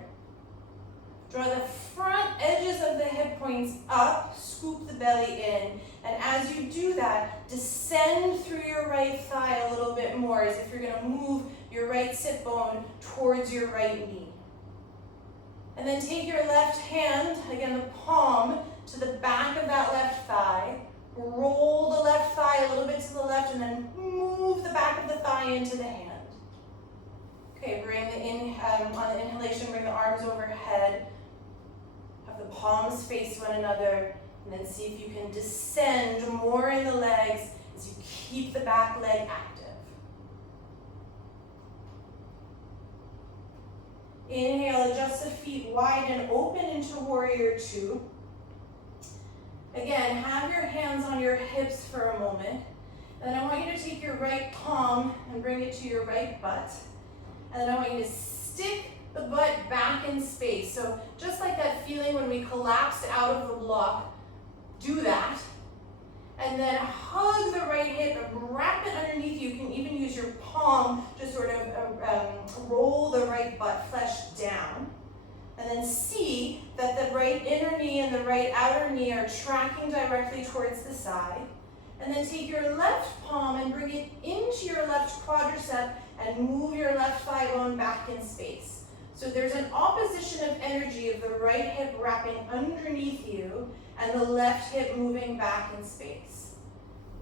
Draw the front edges of the hip points up, scoop the belly in, and as you do that, descend through your right thigh a little bit more, as if you're going to move your right sit bone towards your right knee. And then take your left hand, again the palm, to the back of that left thigh, roll the left thigh a little bit to the left, and then move the back of the thigh into the hand. Okay, bring on the inhalation, bring the arms overhead. Have the palms face one another, and then see if you can descend more in the legs as you keep the back leg active. Inhale, adjust the feet wide and open into warrior two. Again, have your hands on your hips for a moment. And then I want you to take your right palm and bring it to your right butt. And then I want you to stick the butt back in space. So just like that feeling when we collapsed out of the block, do that. And then hug the right hip and wrap it underneath you. You can even use your palm to sort of roll the right butt flesh down. And then see that the right inner knee and the right outer knee are tracking directly towards the side. And then take your left palm and bring it into your left quadricep and move your left thigh bone back in space. So there's an opposition of energy of the right hip wrapping underneath you and the left hip moving back in space.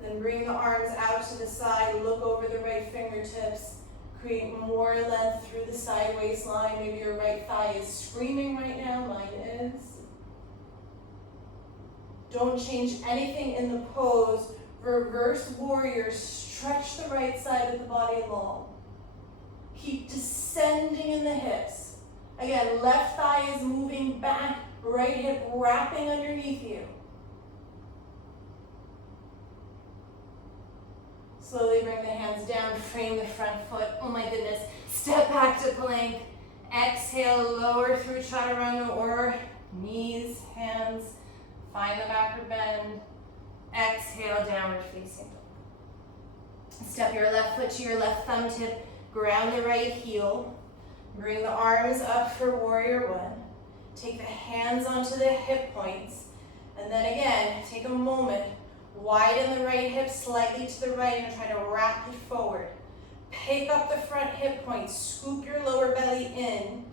Then bring the arms out to the side, look over the right fingertips, create more length through the side waistline. Maybe your right thigh is screaming right now, mine is. Don't change anything in the pose. Reverse warrior, stretch the right side of the body long. Keep descending in the hips. Again, left thigh is moving back, right hip wrapping underneath you. Slowly bring the hands down, frame the front foot. Oh my goodness. Step back to plank. Exhale, lower through chaturanga or knees, hands. Find the backward bend. Exhale, downward facing dog. Step your left foot to your left thumb tip. Ground the right heel. Bring the arms up for warrior one. Take the hands onto the hip points. And then again, take a moment. Widen the right hip slightly to the right and try to wrap it forward. Pick up the front hip point, scoop your lower belly in,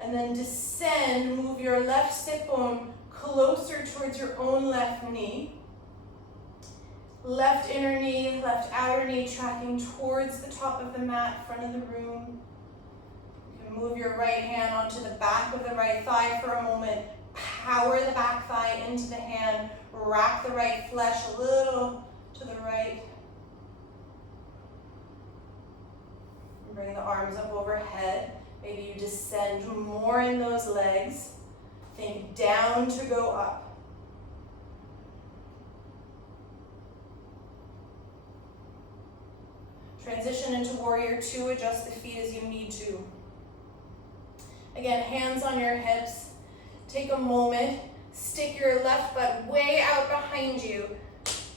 and then descend, move your left sit bone closer towards your own left knee. Left inner knee, left outer knee tracking towards the top of the mat, front of the room. You can move your right hand onto the back of the right thigh for a moment. Power the back thigh into the hand. Wrap the right flesh a little to the right. Bring the arms up overhead. Maybe you descend more in those legs. Think down to go up. Transition into warrior two. Adjust the feet as you need to. Again, hands on your hips. Take a moment. Stick your left butt way out behind you.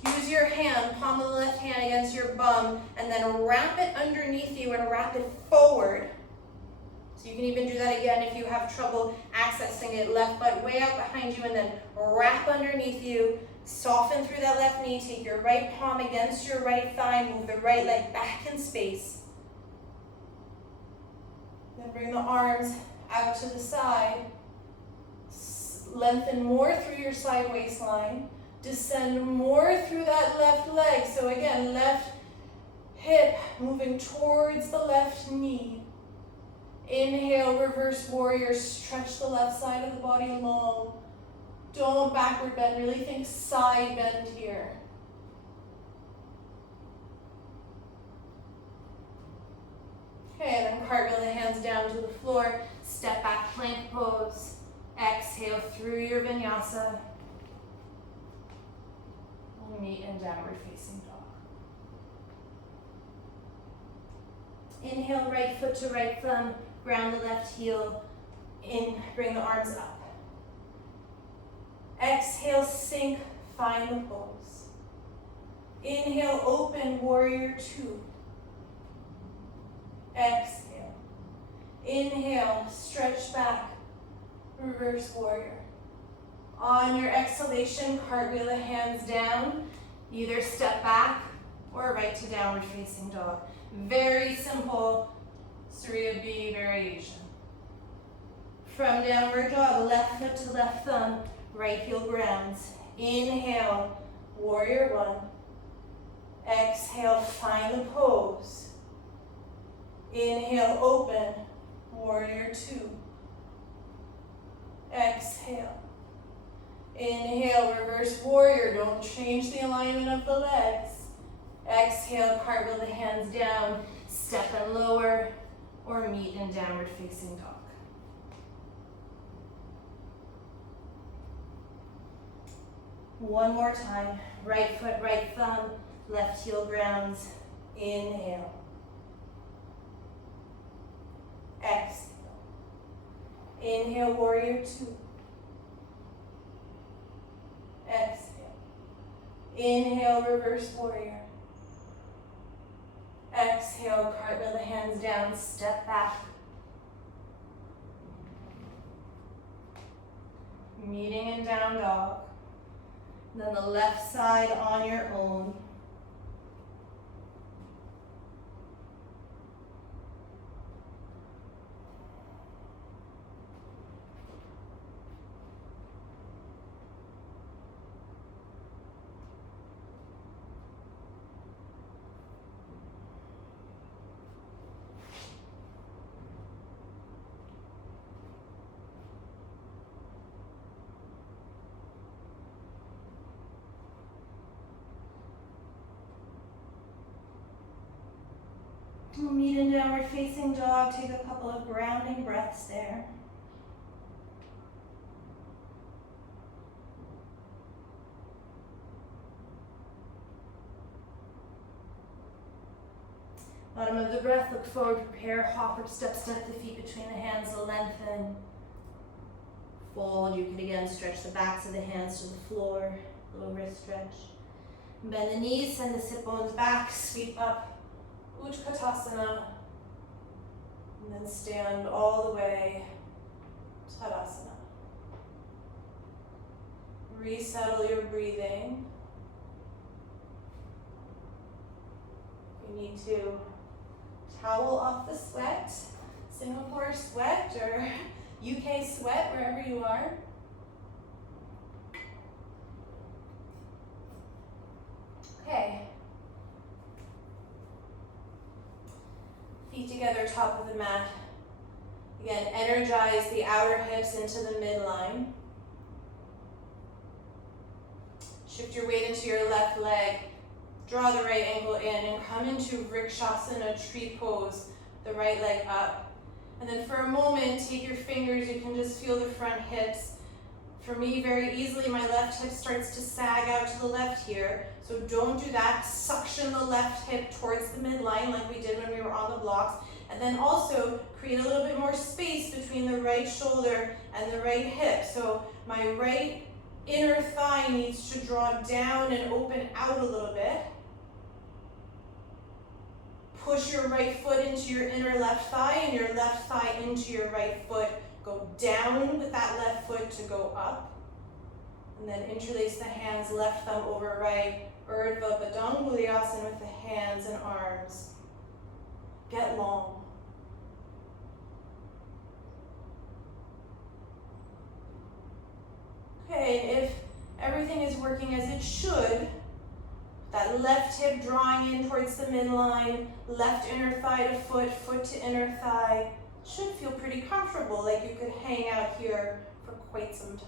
Use your hand, palm of the left hand against your bum, and then wrap it underneath you and wrap it forward. So you can even do that again if you have trouble accessing it. Left butt way out behind you and then wrap underneath you. Soften through that left knee. Take your right palm against your right thigh. Move the right leg back in space. Then bring the arms out to the side. Lengthen more through your side waistline. Descend more through that left leg. So again, left hip moving towards the left knee. Inhale, reverse warrior. Stretch the left side of the body long. Don't backward bend. Really think side bend here. Okay, then cartwheel the hands down to the floor. Step back plank pose. Exhale through your vinyasa. We'll meet in downward facing dog. Inhale, right foot to right thumb. Ground the left heel. In, bring the arms up. Exhale, sink, find the pose. Inhale, open, warrior two. Exhale. Inhale, stretch back. Reverse warrior. On your exhalation, cartwheel the hands down. Either step back or right to downward facing dog. Very simple Surya B variation. From downward dog, left foot to left thumb, right heel grounds. Inhale, warrior one. Exhale, find the pose. Inhale, open, warrior two. Exhale. Inhale, reverse warrior. Don't change the alignment of the legs. Exhale, cartwheel the hands down. Step and lower or meet in downward facing dog. One more time. Right foot, right thumb, left heel grounds. Inhale. Exhale. Inhale, warrior two. Exhale. Inhale, reverse warrior. Exhale, cartwheel the hands down, step back. Meeting in down dog. Then the left side on your own. We'll meet in downward facing dog. Take a couple of grounding breaths there. Bottom of the breath, look forward, prepare, hop or step the feet between the hands, lengthen. Fold, you can again stretch the backs of the hands to the floor, little wrist stretch. Bend the knees, send the sit bones back, sweep up. Utkatasana, and then stand all the way, Tadasana. Resettle your breathing. You need to towel off the sweat, Singapore sweat or UK sweat, wherever you are. Okay. Feet together, top of the mat. Again, energize the outer hips into the midline. Shift your weight into your left leg. Draw the right ankle in and come into Vrikshasana, tree pose, the right leg up. And then for a moment, take your fingers, you can just feel the front hips. For me, very easily, my left hip starts to sag out to the left here. So don't do that. Suction the left hip towards the midline like we did when we were on the blocks. And then also create a little bit more space between the right shoulder and the right hip. So my right inner thigh needs to draw down and open out a little bit. Push your right foot into your inner left thigh and your left thigh into your right foot. Go down with that left foot to go up. And then interlace the hands, left thumb over right. Urdhva Badanguliasana with the hands and arms. Get long. Okay, and if everything is working as it should, that left hip drawing in towards the midline, left inner thigh to foot, foot to inner thigh, should feel pretty comfortable, like you could hang out here for quite some time.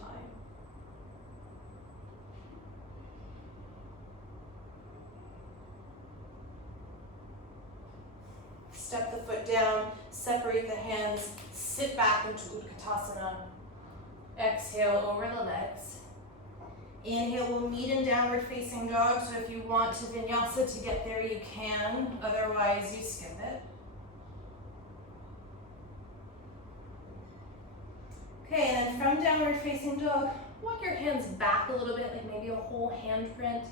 Step the foot down, separate the hands, sit back into Utkatasana. Exhale over the legs. Inhale, we'll meet in downward facing dog, so if you want to Vinyasa to get there, you can. Otherwise, you skip it. Okay, and then from downward facing dog, walk your hands back a little bit, like maybe a whole handprint.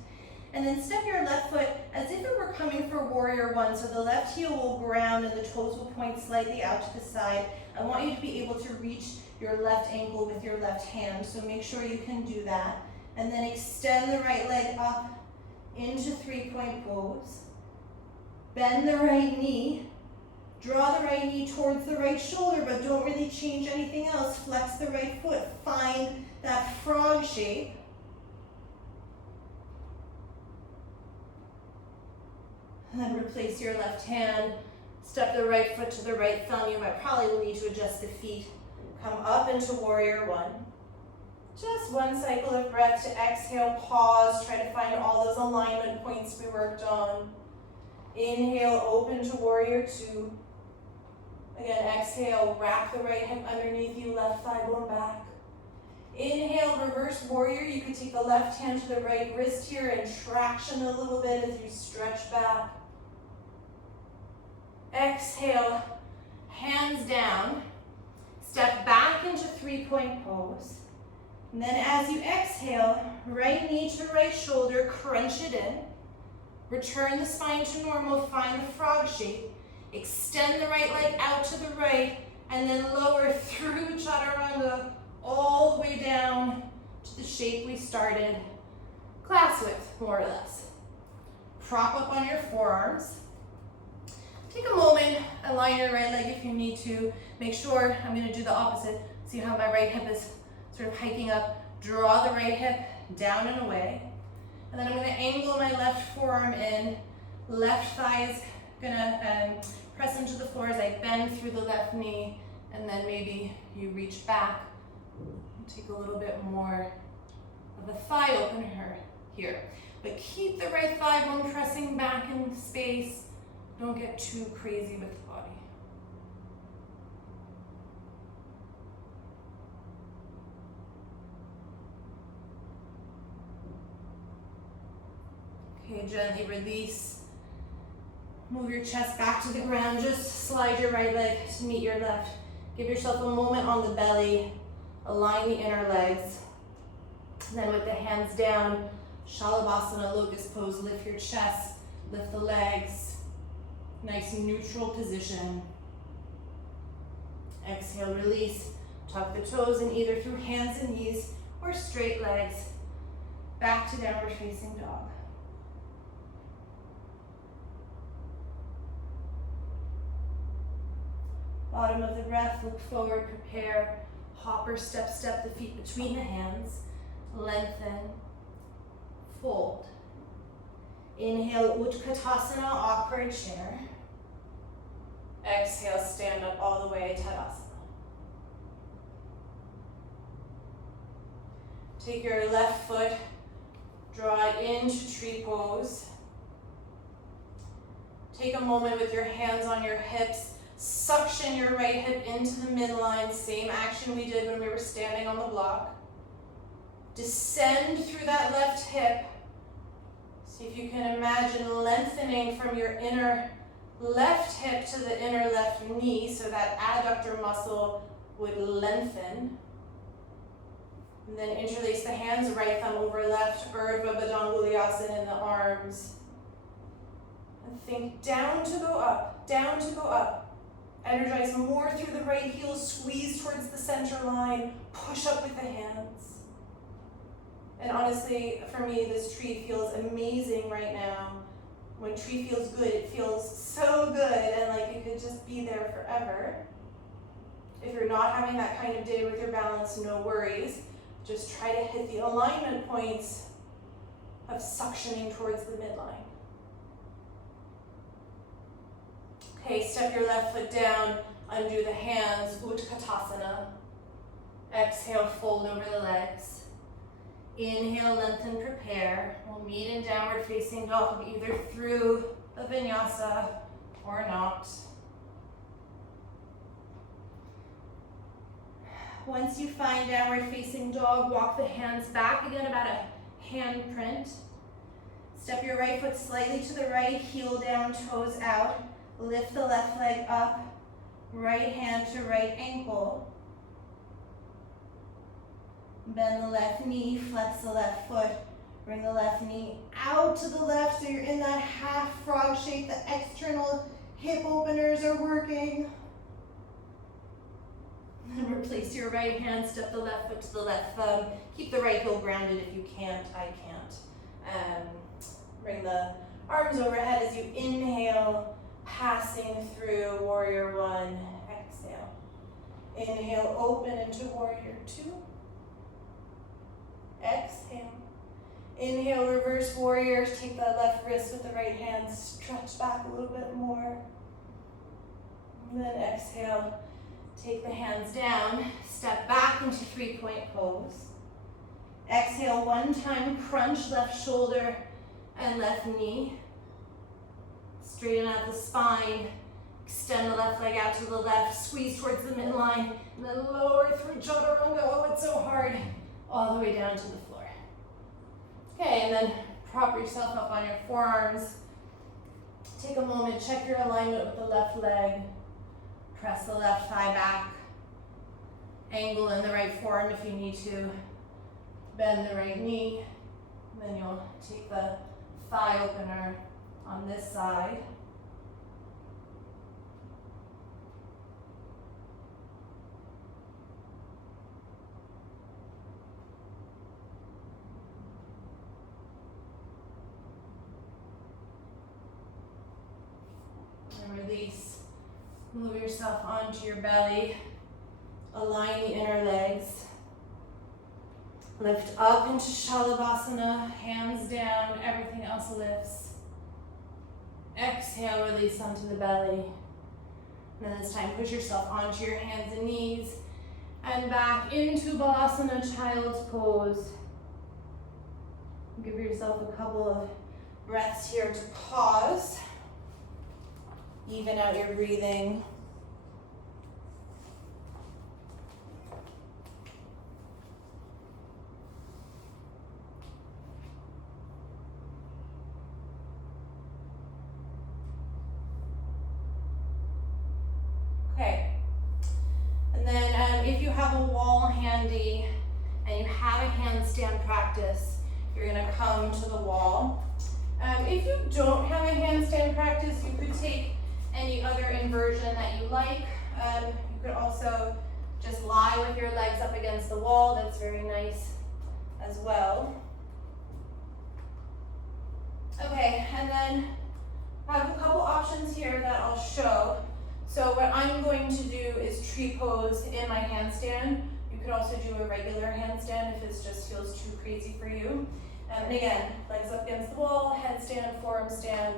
And then step your left foot as if it were coming for warrior one. So the left heel will ground and the toes will point slightly out to the side. I want you to be able to reach your left ankle with your left hand. So make sure you can do that. And then extend the right leg up into three-point pose. Bend the right knee. Draw the right knee towards the right shoulder, but don't really change anything else. Flex the right foot. Find that frog shape. And then replace your left hand. Step the right foot to the right thumb. You might probably will need to adjust the feet. Come up into warrior one. Just one cycle of breath to exhale, pause, try to find all those alignment points we worked on. Inhale, open to warrior two. Again, exhale, wrap the right hip underneath you, left thigh bone back. Inhale, reverse warrior. You can take the left hand to the right wrist here and traction a little bit as you stretch back. Exhale, hands down. Step back into three-point pose. And then as you exhale, right knee to right shoulder, crunch it in. Return the spine to normal, find the frog shape. Extend the right leg out to the right, and then lower through chaturanga all the way down to the shape we started class with, more or less. Prop up on your forearms. Take a moment, align your right leg if you need to. Make sure, I'm gonna do the opposite. See how my right hip is sort of hiking up. Draw the right hip down and away. And then I'm gonna angle my left forearm in. Left thigh is gonna press into the floor as I bend through the left knee. And then maybe you reach back. Take a little bit more of a thigh opener here. But keep the right thigh bone pressing back in space. Don't get too crazy with the body. Okay, gently release. Move your chest back to the ground. Just slide your right leg to meet your left. Give yourself a moment on the belly. Align the inner legs. And then with the hands down, Shalabhasana, locust pose. Lift your chest, lift the legs. Nice neutral position. Exhale, release. Tuck the toes in either through hands and knees or straight legs. Back to downward facing dog. Bottom of the breath, look forward, prepare. Hopper, step, step the feet between the hands. Lengthen, fold. Inhale, Utkatasana, awkward chair. Exhale, stand up all the way, Tadasana. Take your left foot, draw it into tree pose. Take a moment with your hands on your hips. Suction your right hip into the midline, same action we did when we were standing on the block. Descend through that left hip. See if you can imagine lengthening from your inner left hip to the inner left knee, so that adductor muscle would lengthen. And then interlace the hands, right thumb over left, Urdhva Bhajanguliasana in the arms. And think down to go up, down to go up. Energize more through the right heel, squeeze towards the center line, push up with the hands. And honestly, for me, this tree feels amazing right now. When tree feels good, it feels so good and like you could just be there forever. If you're not having that kind of day with your balance, no worries. Just try to hit the alignment points of suctioning towards the midline. Okay, step your left foot down, undo the hands, Utkatasana. Exhale, fold over the legs. Inhale, lengthen, prepare. We'll meet in downward facing dog, either through the Vinyasa or not. Once you find downward facing dog, walk the hands back again, about a hand print. Step your right foot slightly to the right, heel down, toes out. Lift the left leg up, right hand to right ankle. Bend the left knee, flex the left foot. Bring the left knee out to the left so you're in that half frog shape. The external hip openers are working. And replace your right hand, step the left foot to the left thumb. Keep the right heel grounded if you can't, I can't. Bring the arms overhead as you inhale. Passing through warrior one, exhale. Inhale, open into warrior two. Exhale. Inhale, reverse warriors. Take that left wrist with the right hand, stretch back a little bit more. And then exhale, take the hands down, step back into three-point pose. Exhale, one time, crunch left shoulder and left knee. Straighten out the spine, extend the left leg out to the left, squeeze towards the midline, and then lower through chaturanga. Oh, it's so hard. all the way down to the floor. Okay, and then prop yourself up on your forearms. Take a moment, check your alignment with the left leg. Press the left thigh back. Angle in the right forearm if you need to. Bend the right knee. And then you'll take the thigh opener on this side. And release. Move yourself onto your belly. Align the inner legs. Lift up into Shalabhasana, hands down, everything else lifts. Exhale, release onto the belly. And then this time, push yourself onto your hands and knees and back into Balasana, child's pose. Give yourself a couple of breaths here to pause. Even out your breathing. Okay, and then if you have a wall handy and you have a handstand practice, you're gonna come to the wall. If you don't have a handstand practice, you could take any other inversion that you like. You could also just lie with your legs up against the wall. That's very nice as well. Okay, and then I have a couple options here that I'll show. So what I'm going to do is tree pose in my handstand. You could also do a regular handstand if it just feels too crazy for you. And again, legs up against the wall, headstand, forearm stand,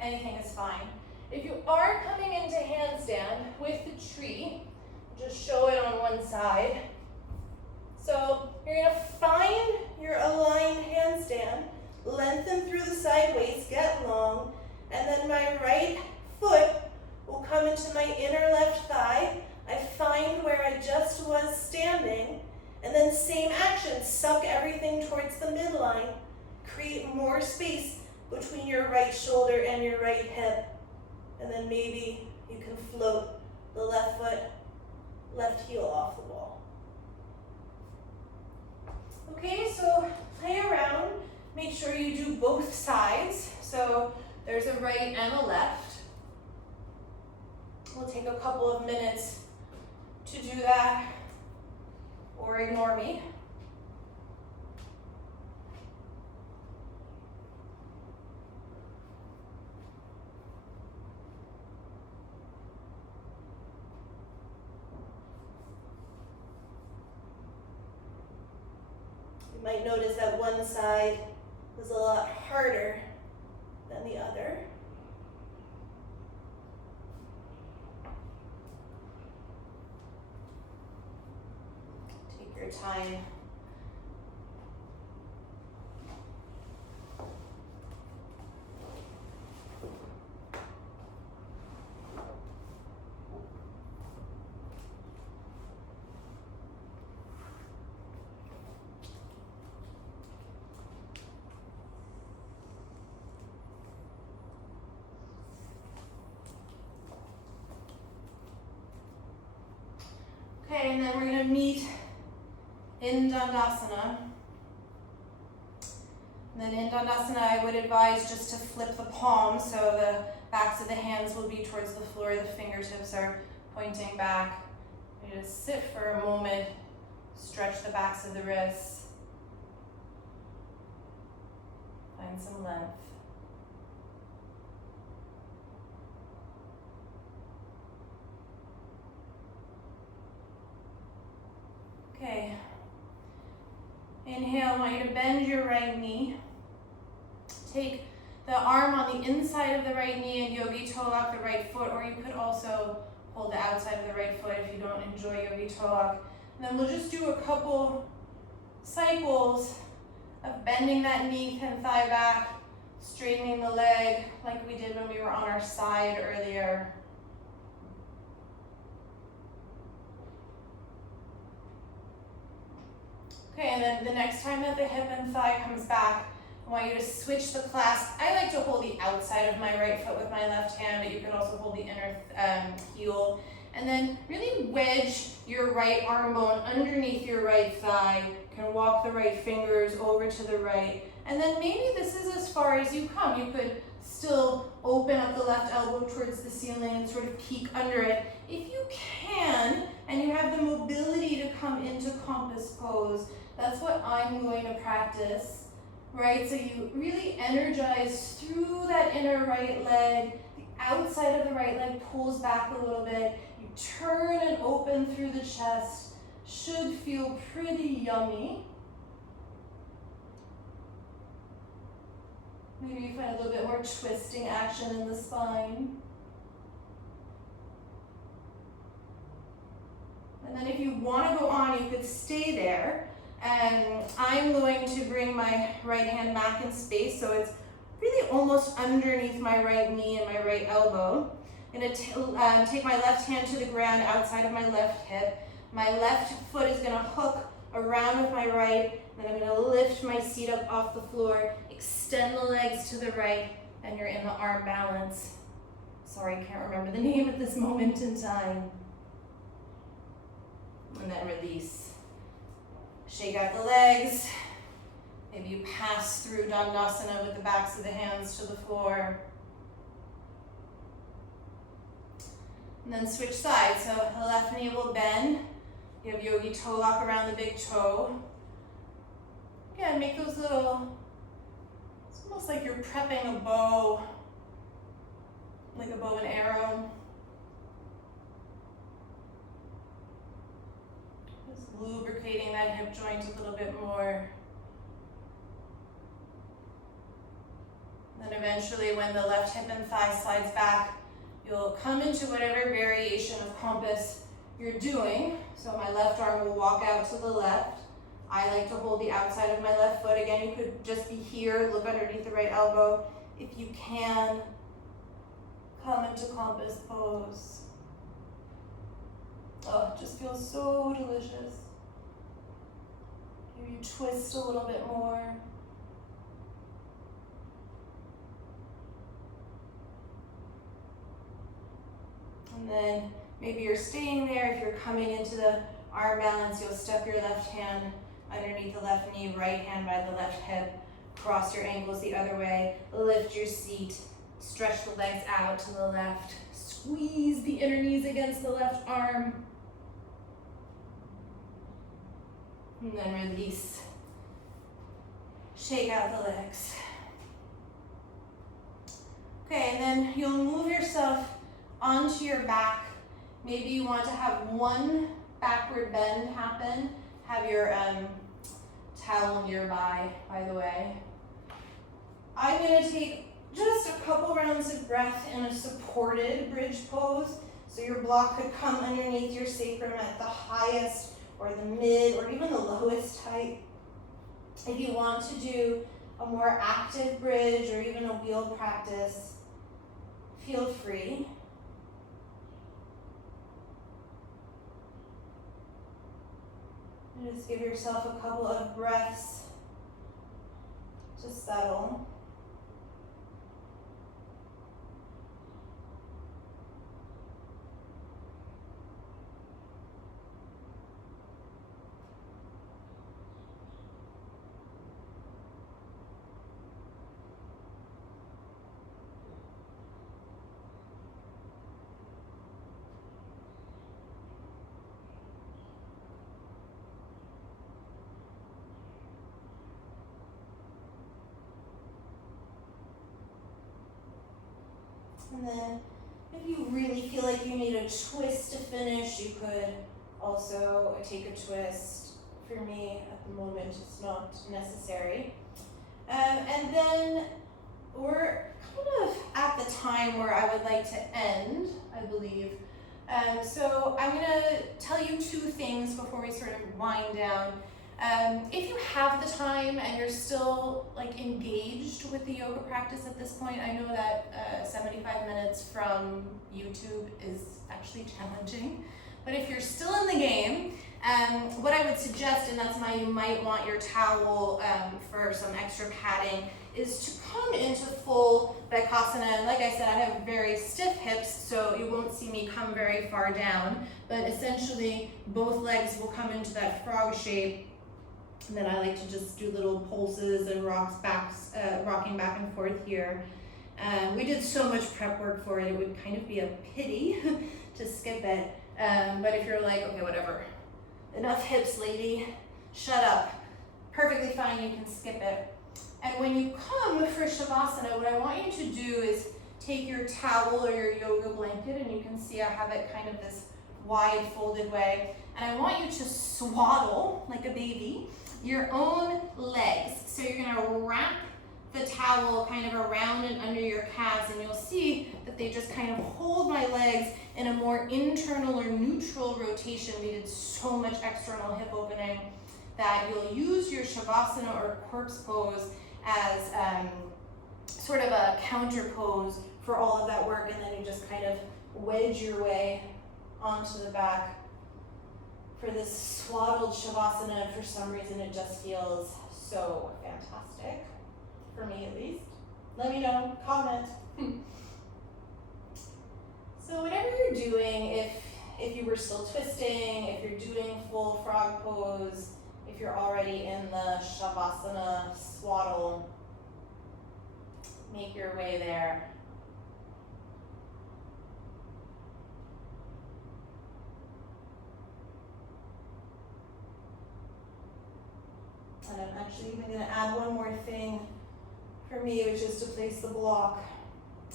anything is fine. If you are coming into handstand with the tree, just show it on one side. So you're gonna find your aligned handstand, lengthen through the side waist, get long, and then my right foot will come into my inner left thigh. I find where I just was standing, and then same action, suck everything towards the midline. Create more space between your right shoulder and your right hip. And then maybe you can float the left foot, left heel off the wall. Okay, so play around. Make sure you do both sides. So there's a right and a left. We'll take a couple of minutes to do that, or ignore me. You might notice that one side was a lot harder than the other. Take your time. Okay, and then we're going to meet in Dandasana. And then in Dandasana, I would advise just to flip the palms so the backs of the hands will be towards the floor, the fingertips are pointing back. You just sit for a moment, stretch the backs of the wrists, find some length. Okay, inhale, I want you to bend your right knee. Take the arm on the inside of the right knee and yogi toe lock the right foot, or you could also hold the outside of the right foot if you don't enjoy yogi toe lock. And then we'll just do a couple cycles of bending that knee and thigh back, straightening the leg like we did when we were on our side earlier. Okay, and then the next time that the hip and thigh comes back, I want you to switch the clasp. I like to hold the outside of my right foot with my left hand, but you can also hold the inner heel. And then really wedge your right arm bone underneath your right thigh. You can walk the right fingers over to the right. And then maybe this is as far as you come. You could still open up the left elbow towards the ceiling and sort of peek under it. If you can, and you have the mobility to come into compass pose, that's what I'm going to practice, right? So you really energize through that inner right leg. The outside of the right leg pulls back a little bit. You turn and open through the chest. Should feel pretty yummy. Maybe you find a little bit more twisting action in the spine. And then if you want to go on, you could stay there. And I'm going to bring my right hand back in space, so it's really almost underneath my right knee and my right elbow. I'm going to take my left hand to the ground outside of my left hip. My left foot is going to hook around with my right, then I'm going to lift my seat up off the floor, extend the legs to the right, and you're in the arm balance. Sorry, I can't remember the name at this moment in time. And then release. Shake out the legs. Maybe you pass through Dandasana with the backs of the hands to the floor. And then switch sides. So the left knee will bend. You have yogi toe lock around the big toe. Again, make those little, it's almost like you're prepping a bow, like a bow and arrow. Just lubricating that hip joint a little bit more. Then eventually when the left hip and thigh slides back, you'll come into whatever variation of compass you're doing. So my left arm will walk out to the left. I like to hold the outside of my left foot. Again, you could just be here, look underneath the right elbow. If you can, come into compass pose. Oh, it just feels so delicious. Maybe you twist a little bit more. And then maybe you're staying there. If you're coming into the arm balance, you'll step your left hand underneath the left knee, right hand by the left hip, cross your ankles the other way, lift your seat, stretch the legs out to the left, squeeze the inner knees against the left arm, and then release. Shake out the legs. Okay, and then you'll move yourself onto your back. Maybe you want to have one backward bend happen. Have your towel nearby, by the way. I'm going to take just a couple rounds of breath in a supported bridge pose. So your block could come underneath your sacrum at the highest or the mid or even the lowest height. If you want to do a more active bridge or even a wheel practice, feel free. And just give yourself a couple of breaths to settle. And then if you really feel like you need a twist to finish, you could also take a twist. For me, at the moment, it's not necessary. And then we're kind of at the time where I would like to end, I believe. So I'm going to tell you two things before we sort of wind down. If you have the time and you're still like engaged with the yoga practice at this point, I know that 75 minutes from YouTube is actually challenging, But if you're still in the game, what I would suggest, and that's why you might want your towel for some extra padding, is to come into full Vinyasa. And like I said, I have very stiff hips, so you won't see me come very far down, but essentially both legs will come into that frog shape. And then I like to just do little pulses and rocking back and forth here. We did so much prep work for it, it would kind of be a pity to skip it. But if you're like, okay, whatever, enough hips, lady, shut up, perfectly fine, you can skip it. And when you come for Shavasana, what I want you to do is take your towel or your yoga blanket, and you can see I have it kind of this wide folded way, and I want you to swaddle, like a baby, your own legs. So you're gonna wrap the towel kind of around and under your calves, and you'll see that they just kind of hold my legs in a more internal or neutral rotation. We did so much external hip opening that you'll use your Shavasana or corpse pose as sort of a counter pose for all of that work, and then you just kind of wedge your way onto the back for this swaddled Shavasana. And for some reason it just feels so fantastic, for me at least. Let me know, comment. So whatever you're doing, if you were still twisting, if you're doing full frog pose, if you're already in the Shavasana swaddle, make your way there. And I'm actually even going to add one more thing for me, which is to place the block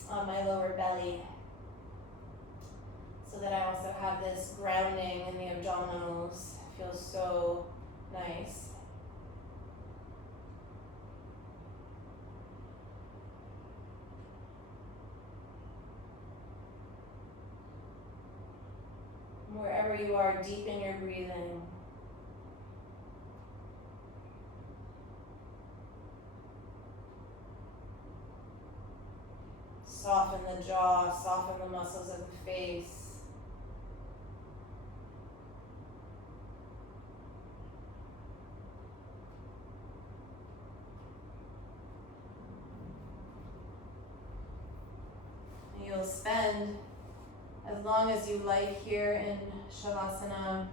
on my lower belly, so that I also have this grounding in the abdominals. It feels so nice. Wherever you are, deepen your breathing. Soften the jaw, soften the muscles of the face. And you'll spend as long as you like here in Shavasana.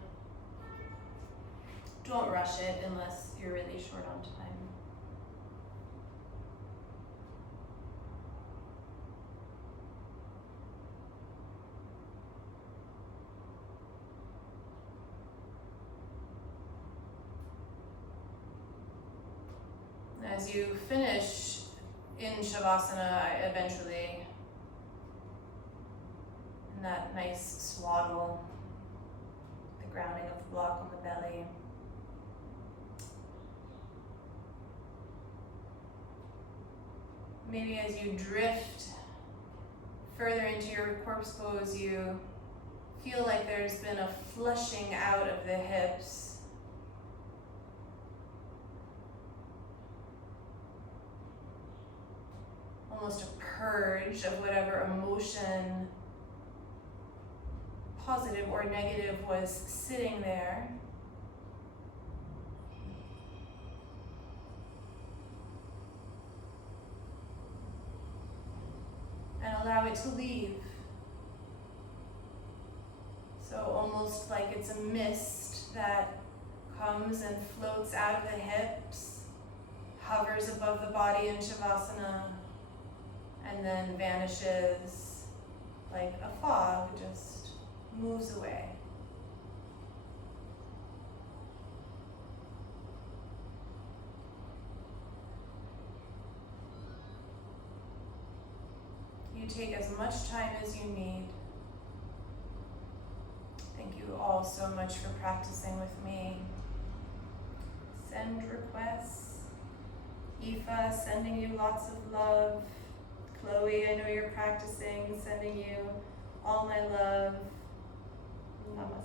Don't rush it unless you're really short on time. As you finish in Shavasana, eventually, in that nice swaddle, the grounding of the block on the belly, maybe as you drift further into your corpse pose, you feel like there's been a flushing out of the hips. Almost a purge of whatever emotion, positive or negative, was sitting there. And allow it to leave. So almost like it's a mist that comes and floats out of the hips, hovers above the body in Shavasana, and then vanishes like a fog, just moves away. You take as much time as you need. Thank you all so much for practicing with me. Send requests. Aoife, sending you lots of love. Chloe, I know you're practicing, sending you all my love. Namaste.